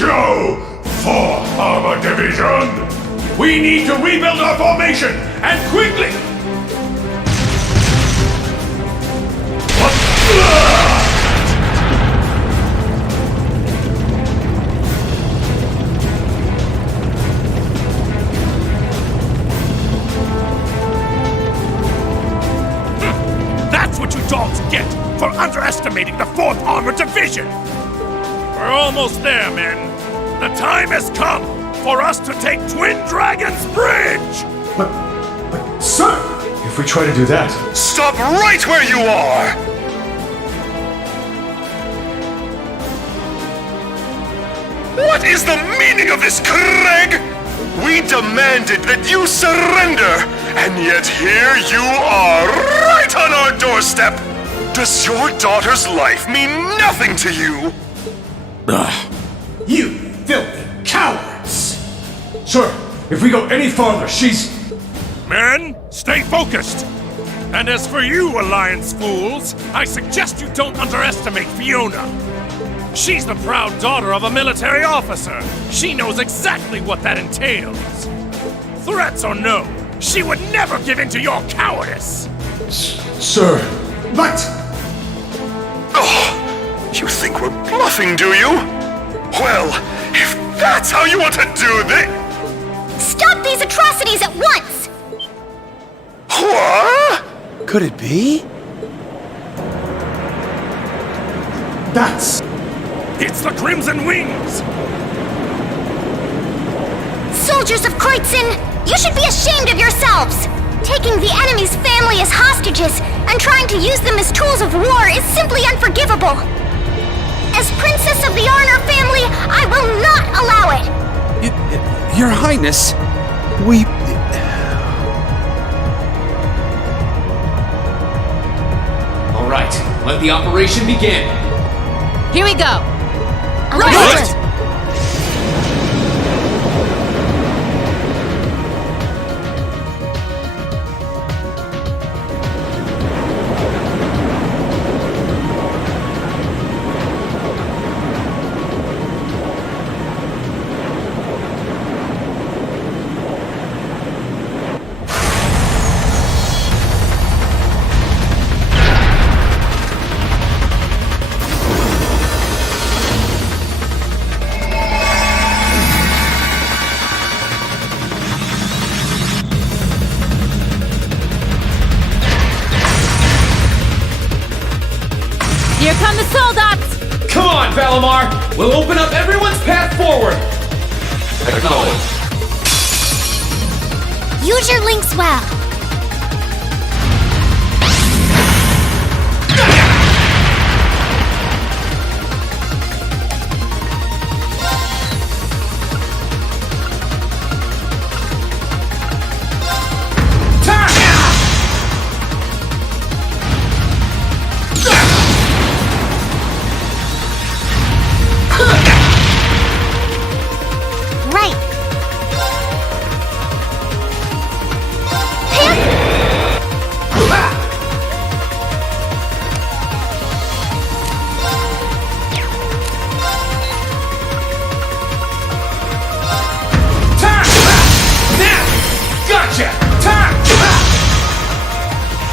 show, 4th Armor Division! We need to rebuild our formation, and quickly! That's what you dogs get for underestimating the 4th Armored Division! We're almost there, men. The time has come for us to take Twin Dragon's Bridge! But, sir! If we try to do that... Stop right where you are! What is the meaning of this, Craig? We demanded that you surrender, and yet here you are, right on our doorstep! Does your daughter's life mean nothing to you? You filthy cowards! Sir, if we go any farther, she's... Men, stay focused! And as for you, Alliance fools, I suggest you don't underestimate Fiona. She's the proud daughter of a military officer. She knows exactly what that entails. Threats or no, she would never give in to your cowardice! Sir, but... Oh, you think we're bluffing, do you? Well, if that's how you want to do this... Stop these atrocities at once! What? Could it be? That's... It's the Crimson Wings! Soldiers of Kreutzen, you should be ashamed of yourselves! Taking the enemy's family as hostages and trying to use them as tools of war is simply unforgivable. As Princess of the Arnor family, I will not allow it! Your Highness, we... All right, let the operation begin. Here we go. Right! Here come the soldats! Come on, Valimar! We'll open up everyone's path forward! Acknowledge. Use your links well.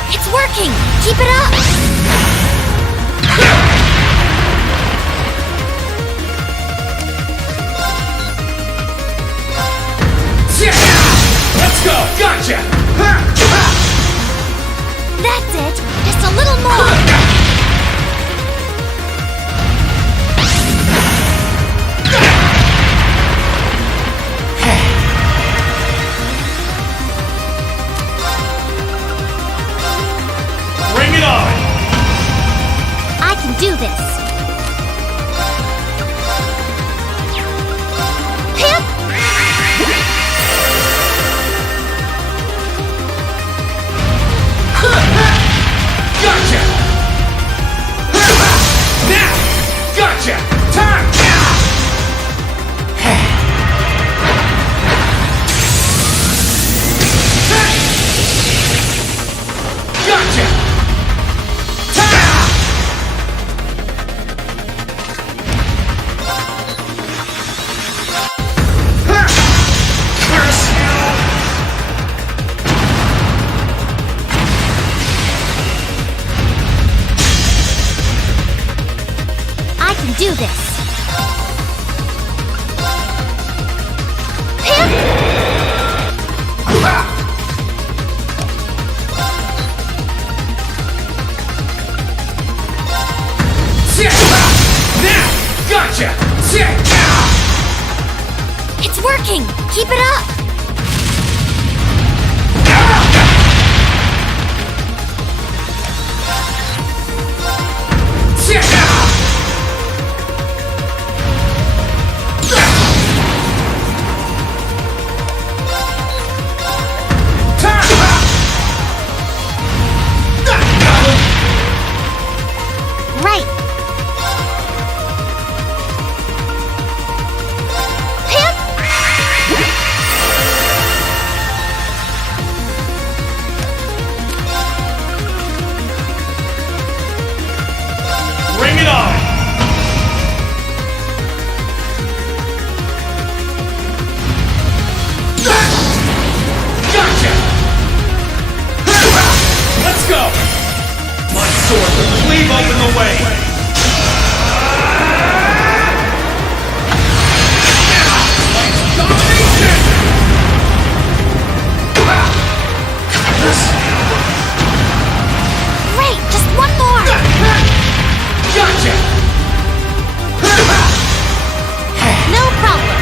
It's working! Keep it up! Let's go! Gotcha! That's it! Just a little more! Bring it on! I can do this! Hip! Gotcha! Now! Gotcha! Time! Gotcha! do this. Gotcha! It's working! Keep it up! Right! Bring it on! Gotcha! Let's go! My sword will cleave open the way! Great! Just one more! Gotcha! No problem!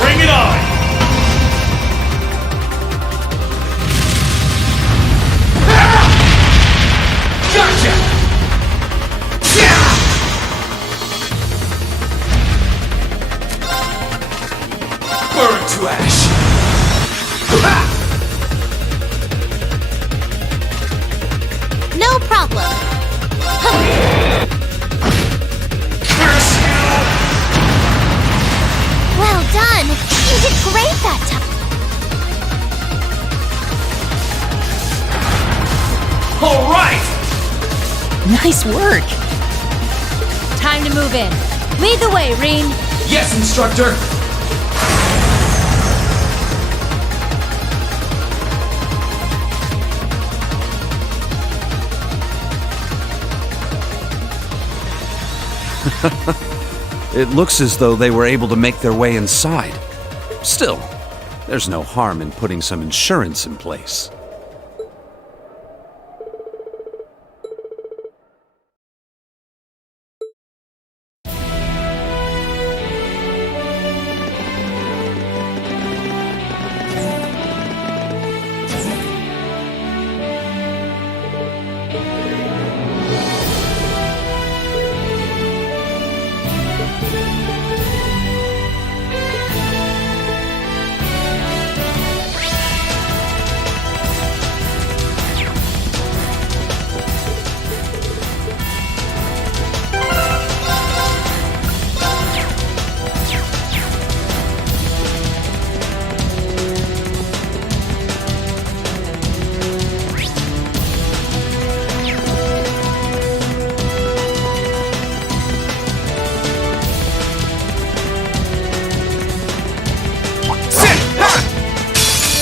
Bring it on! Gotcha! Burn to ash! No problem! Curse you! Well done! You did great that time! All right! Nice work! Time to move in. Lead the way, Reen. Yes, instructor! It looks as though they were able to make their way inside. Still, there's no harm in putting some insurance in place.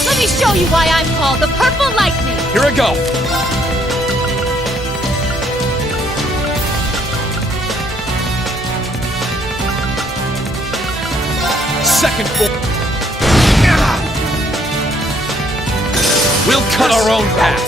Let me show you why I'm called the Purple Lightning. Here I go! Second floor. We'll cut our own path.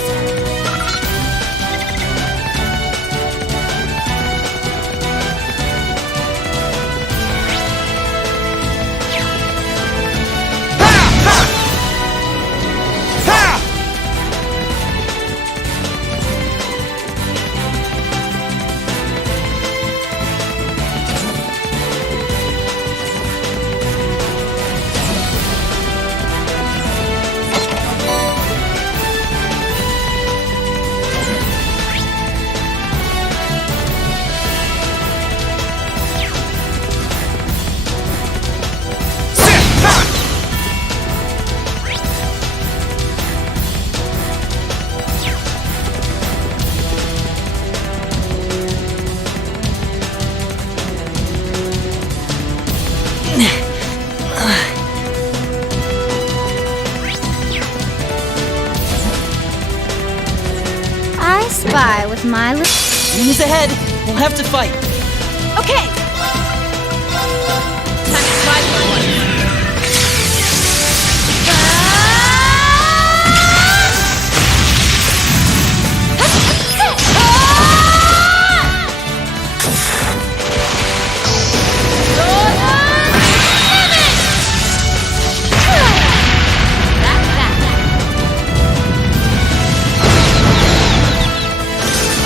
my Enemies ahead! We'll have to fight! Okay! Time to try one.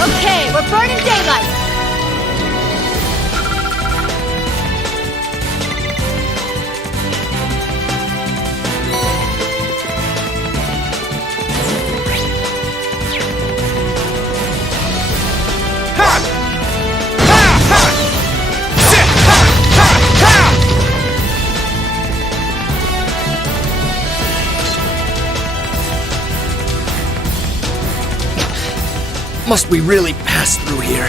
Okay, we're burning daylight! Must we really pass through here?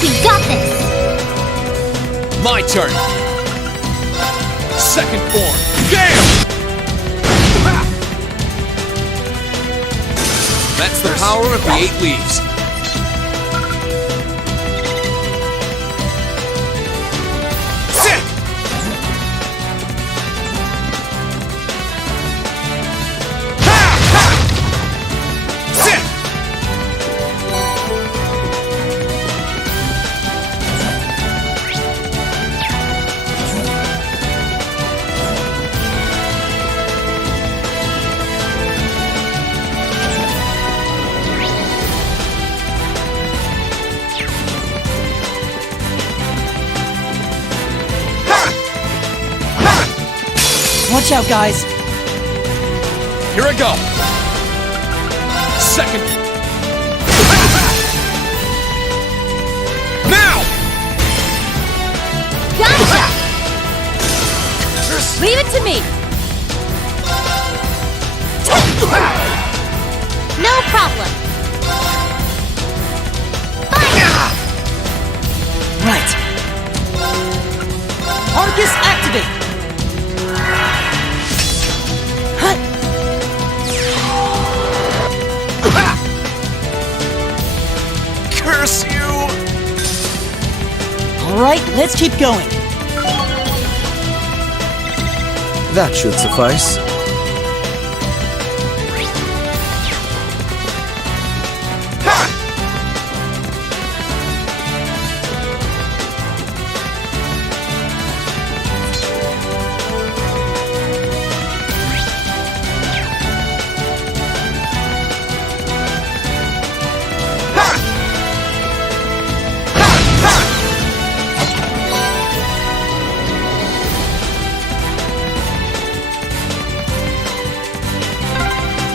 We got this! My turn. Second form. Gale! That's the power of the 8 leaves. Watch out, guys! Here I go. Second. Now! Gotcha! Leave it to me! No problem! Right. Arcus, activate! Curse you! Alright, let's keep going. That should suffice.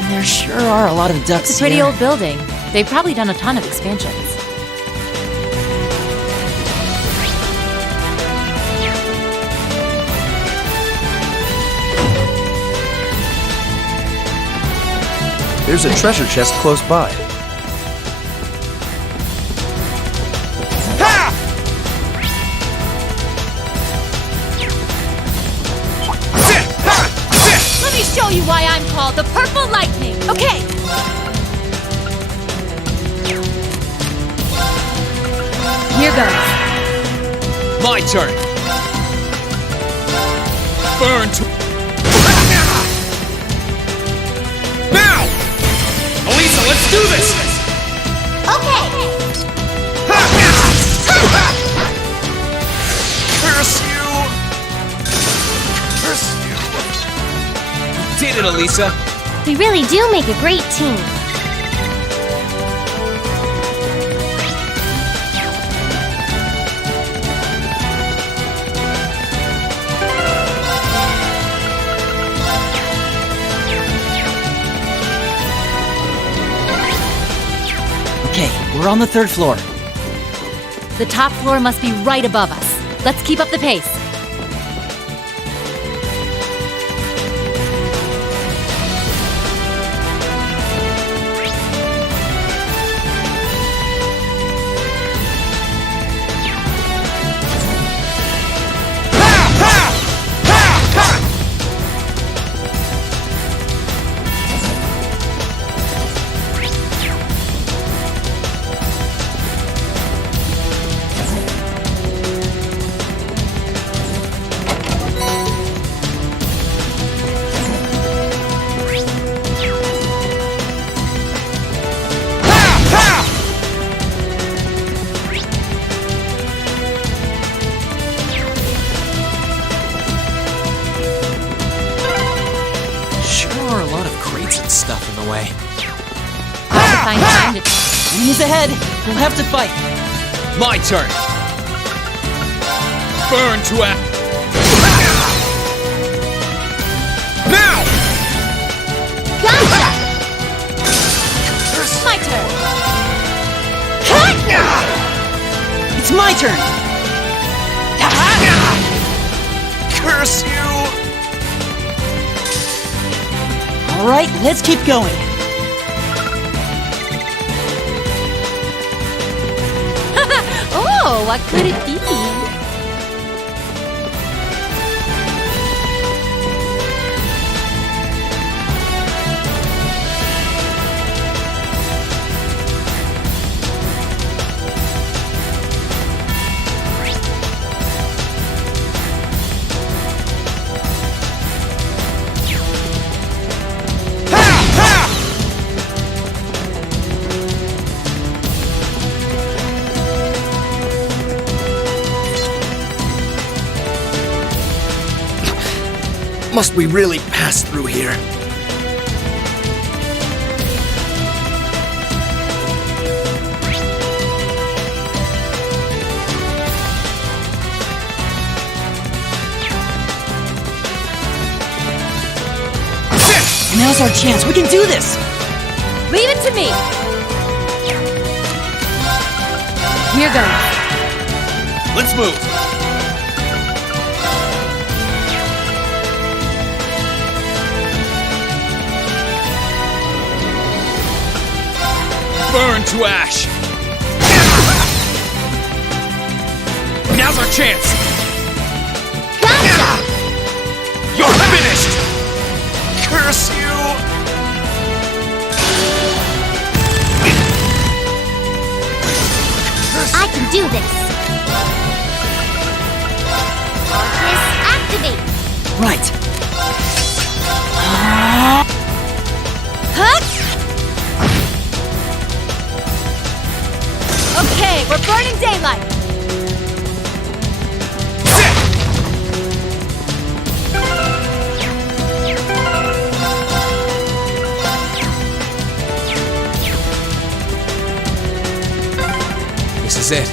There sure are a lot of ducks It's a pretty here. old building. They've probably done a ton of expansions. There's a treasure chest close by. Let me show you why I'm called the Purple Lightning. Okay. Here goes. My turn. Burn to... Now! Elisa, let's do this! Okay! Curse you! Curse you! Did it, Elisa. We really do make a great team. Okay, we're on the 3rd floor. The top floor must be right above us. Let's keep up the pace. stuff in the way. Hard to find time to... Enemies ahead! We'll have to fight! My turn! Burn to act! Now! Gotcha! My turn! It's my turn! Curse you! Alright, let's keep going. Oh, what could it be? Must we really pass through here? Now's our chance. We can do this! Leave it to me! We're going. Let's move. Burn to ash! Now's our chance! Gotcha! You're finished! Curse you! I can do this. Darkness activate. Right. Huh? Okay, we're burning daylight. This is it.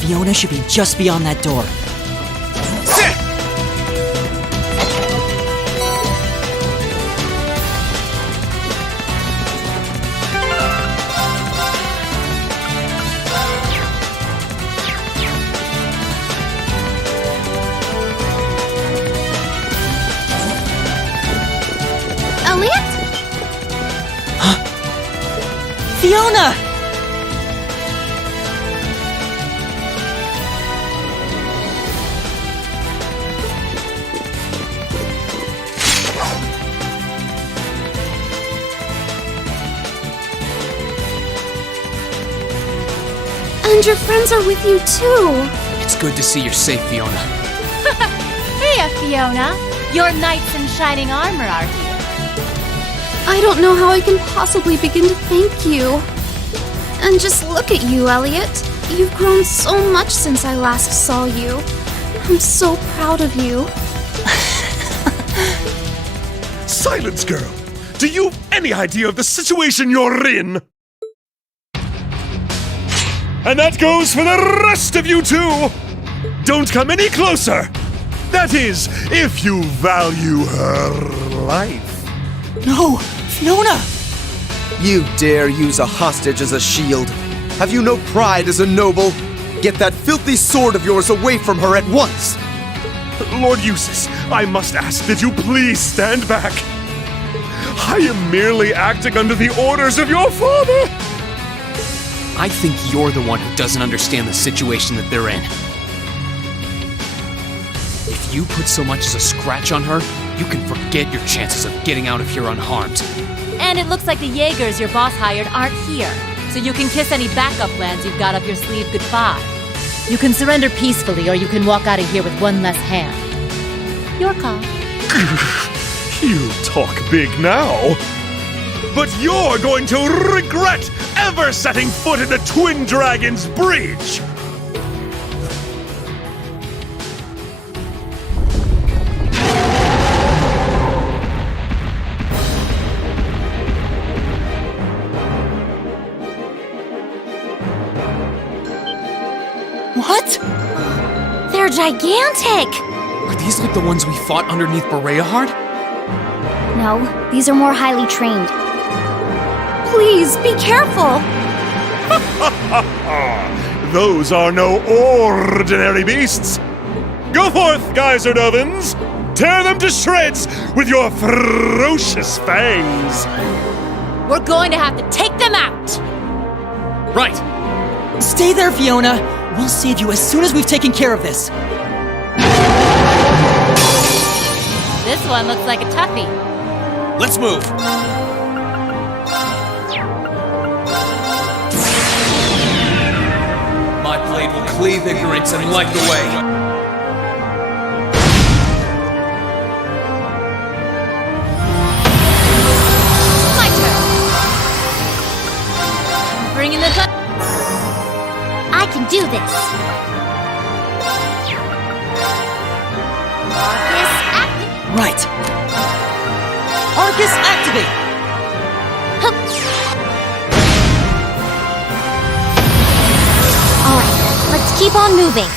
Fiona should be just beyond that door. Elliot? Fiona! And your friends are with you too. It's good to see you're safe, Fiona. Hey, Fiona. Your knights in shining armor are here. I don't know how I can possibly begin to thank you. And just look at you, Elliot. You've grown so much since I last saw you. I'm so proud of you. Silence, girl! Do you have any idea of the situation you're in? And that goes for the rest of you too! Don't come any closer! That is, if you value her life. No! Fiona! You dare use a hostage as a shield? Have you no pride as a noble? Get that filthy sword of yours away from her at once! Lord Eustace, I must ask that you please stand back. I am merely acting under the orders of your father! I think you're the one who doesn't understand the situation that they're in. If you put so much as a scratch on her, you can forget your chances of getting out of here unharmed. And it looks like the Jaegers your boss hired aren't here, so you can kiss any backup plans you've got up your sleeve goodbye. You can surrender peacefully, or you can walk out of here with one less hand. Your call. You talk big now. But you're going to regret ever setting foot in the Twin Dragons Bridge! gigantic! Are these like the ones we fought underneath Bereahard? No, these are more highly trained. Please, be careful! Those are no ordinary beasts. Go forth, Geyser Dovins! Tear them to shreds with your ferocious fangs! We're going to have to take them out! Right! Stay there, Fiona! We'll save you as soon as we've taken care of this. This one looks like a toughie. Let's move! My blade will cleave ignorance and light the way. My turn. Bring in the I can do this. Arcus activate. Right. Arcus activate! Alright, let's keep on moving.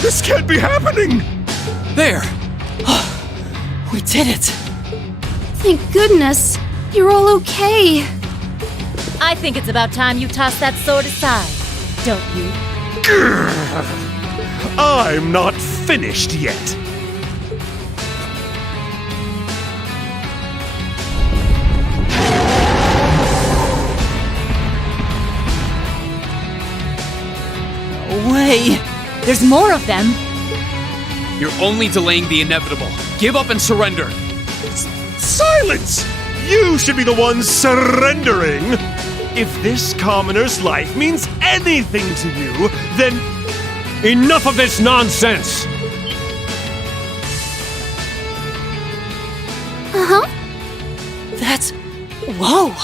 This can't be happening! There! We did it! Thank goodness. You're all okay. I think it's about time you toss that sword aside, don't you? I'm not finished yet. No way! There's more of them. You're only delaying the inevitable. Give up and surrender. Silence! You should be the one surrendering! If this commoner's life means anything to you, then... Enough of this nonsense! Uh-huh. That's... Whoa!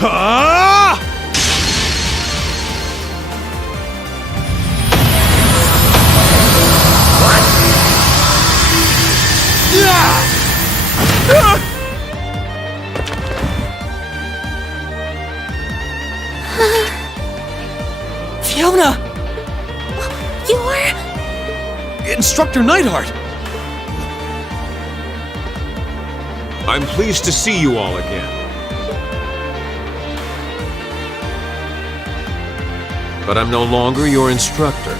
Ah! Fiona! You're... Instructor Neidhart! I'm pleased to see you all again. But I'm no longer your instructor.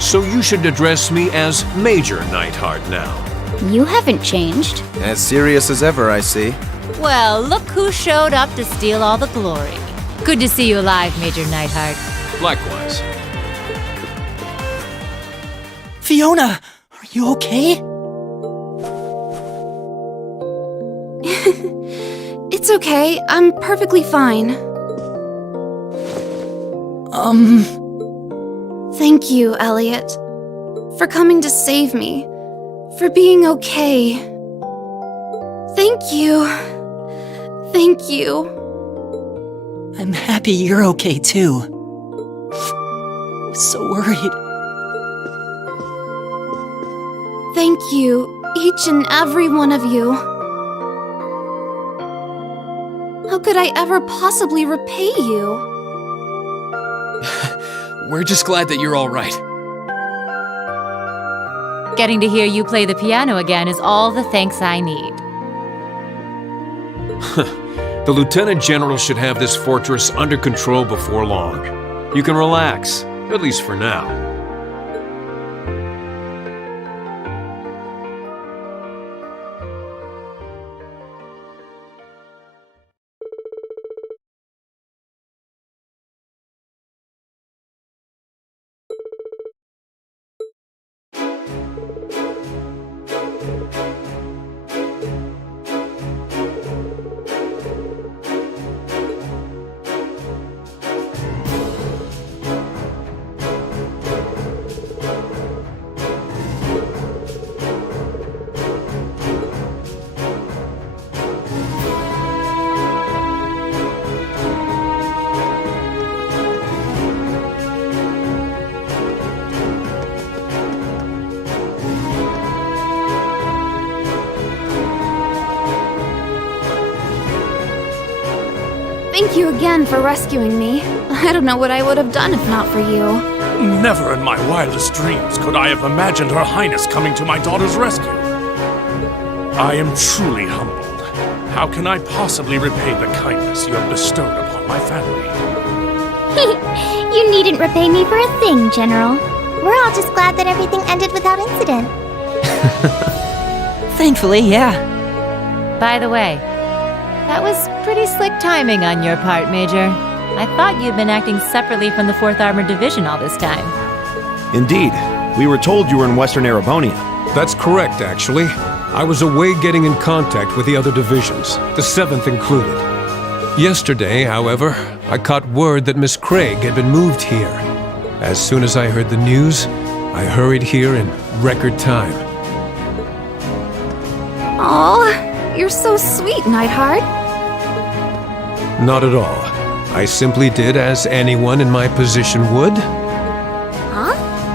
So you should address me as Major Neidhart now. You haven't changed. As serious as ever, I see. Well, look who showed up to steal all the glory. Good to see you alive, Major Neidhart. Likewise. Fiona! Are you okay? It's okay. I'm perfectly fine. Thank you, Elliot. For coming to save me. For being okay. Thank you. Thank you. I'm happy you're okay, too. I was so worried. Thank you, each and every one of you. How could I ever possibly repay you? We're just glad that you're all right. Getting to hear you play the piano again is all the thanks I need. The Lieutenant General should have this fortress under control before long. You can relax, at least for now. Thank you again for rescuing me. I don't know what I would have done if not for you. Never in my wildest dreams could I have imagined Her Highness coming to my daughter's rescue. I am truly humbled. How can I possibly repay the kindness you have bestowed upon my family? You needn't repay me for a thing, General. We're all just glad that everything ended without incident. Thankfully, yeah. By the way, that was pretty slick timing on your part, Major. I thought you'd been acting separately from the 4th Armored Division all this time. Indeed. We were told you were in Western Erebonia. That's correct, actually. I was away getting in contact with the other divisions, the 7th included. Yesterday, however, I caught word that Miss Craig had been moved here. As soon as I heard the news, I hurried here in record time. Aw, you're so sweet, Neidhart. Not at all. I simply did as anyone in my position would. Huh?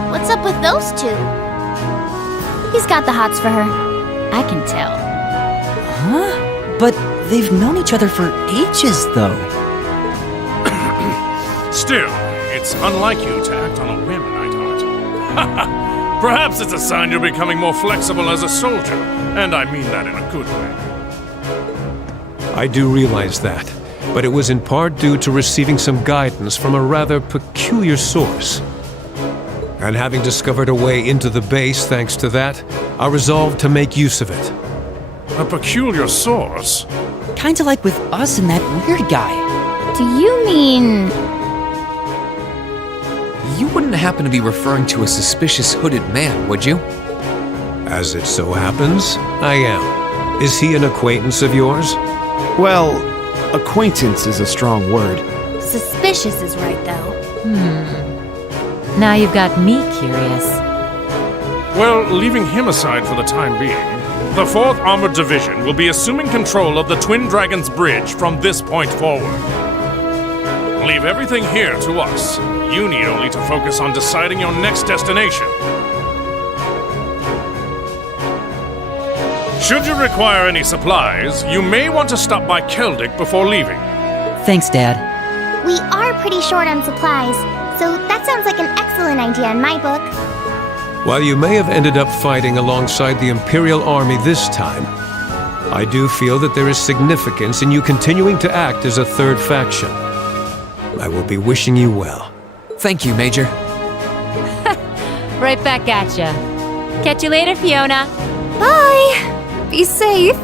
What's up with those two? He's got the hots for her. I can tell. Huh? But they've known each other for ages, though. Still, it's unlike you to act on a whim, Neidhart. Perhaps it's a sign you're becoming more flexible as a soldier, and I mean that in a good way. I do realize that, but it was in part due to receiving some guidance from a rather peculiar source. And having discovered a way into the base thanks to that, I resolved to make use of it. A peculiar source? Kinda like with us and that weird guy. Do you mean... You wouldn't happen to be referring to a suspicious hooded man, would you? As it so happens, I am. Is he an acquaintance of yours? Well, acquaintance is a strong word. Suspicious is right, though. Now you've got me curious. Well, leaving him aside for the time being, the 4th Armored Division will be assuming control of the Twin Dragons Bridge from this point forward. Leave everything here to us. You need only to focus on deciding your next destination. Should you require any supplies, you may want to stop by Keldic before leaving. Thanks, Dad. We are pretty short on supplies, so that sounds like an excellent idea in my book. While you may have ended up fighting alongside the Imperial Army this time, I do feel that there is significance in you continuing to act as a third faction. I will be wishing you well. Thank you, Major. Right back at ya. Catch you later, Fiona. Bye! Be safe.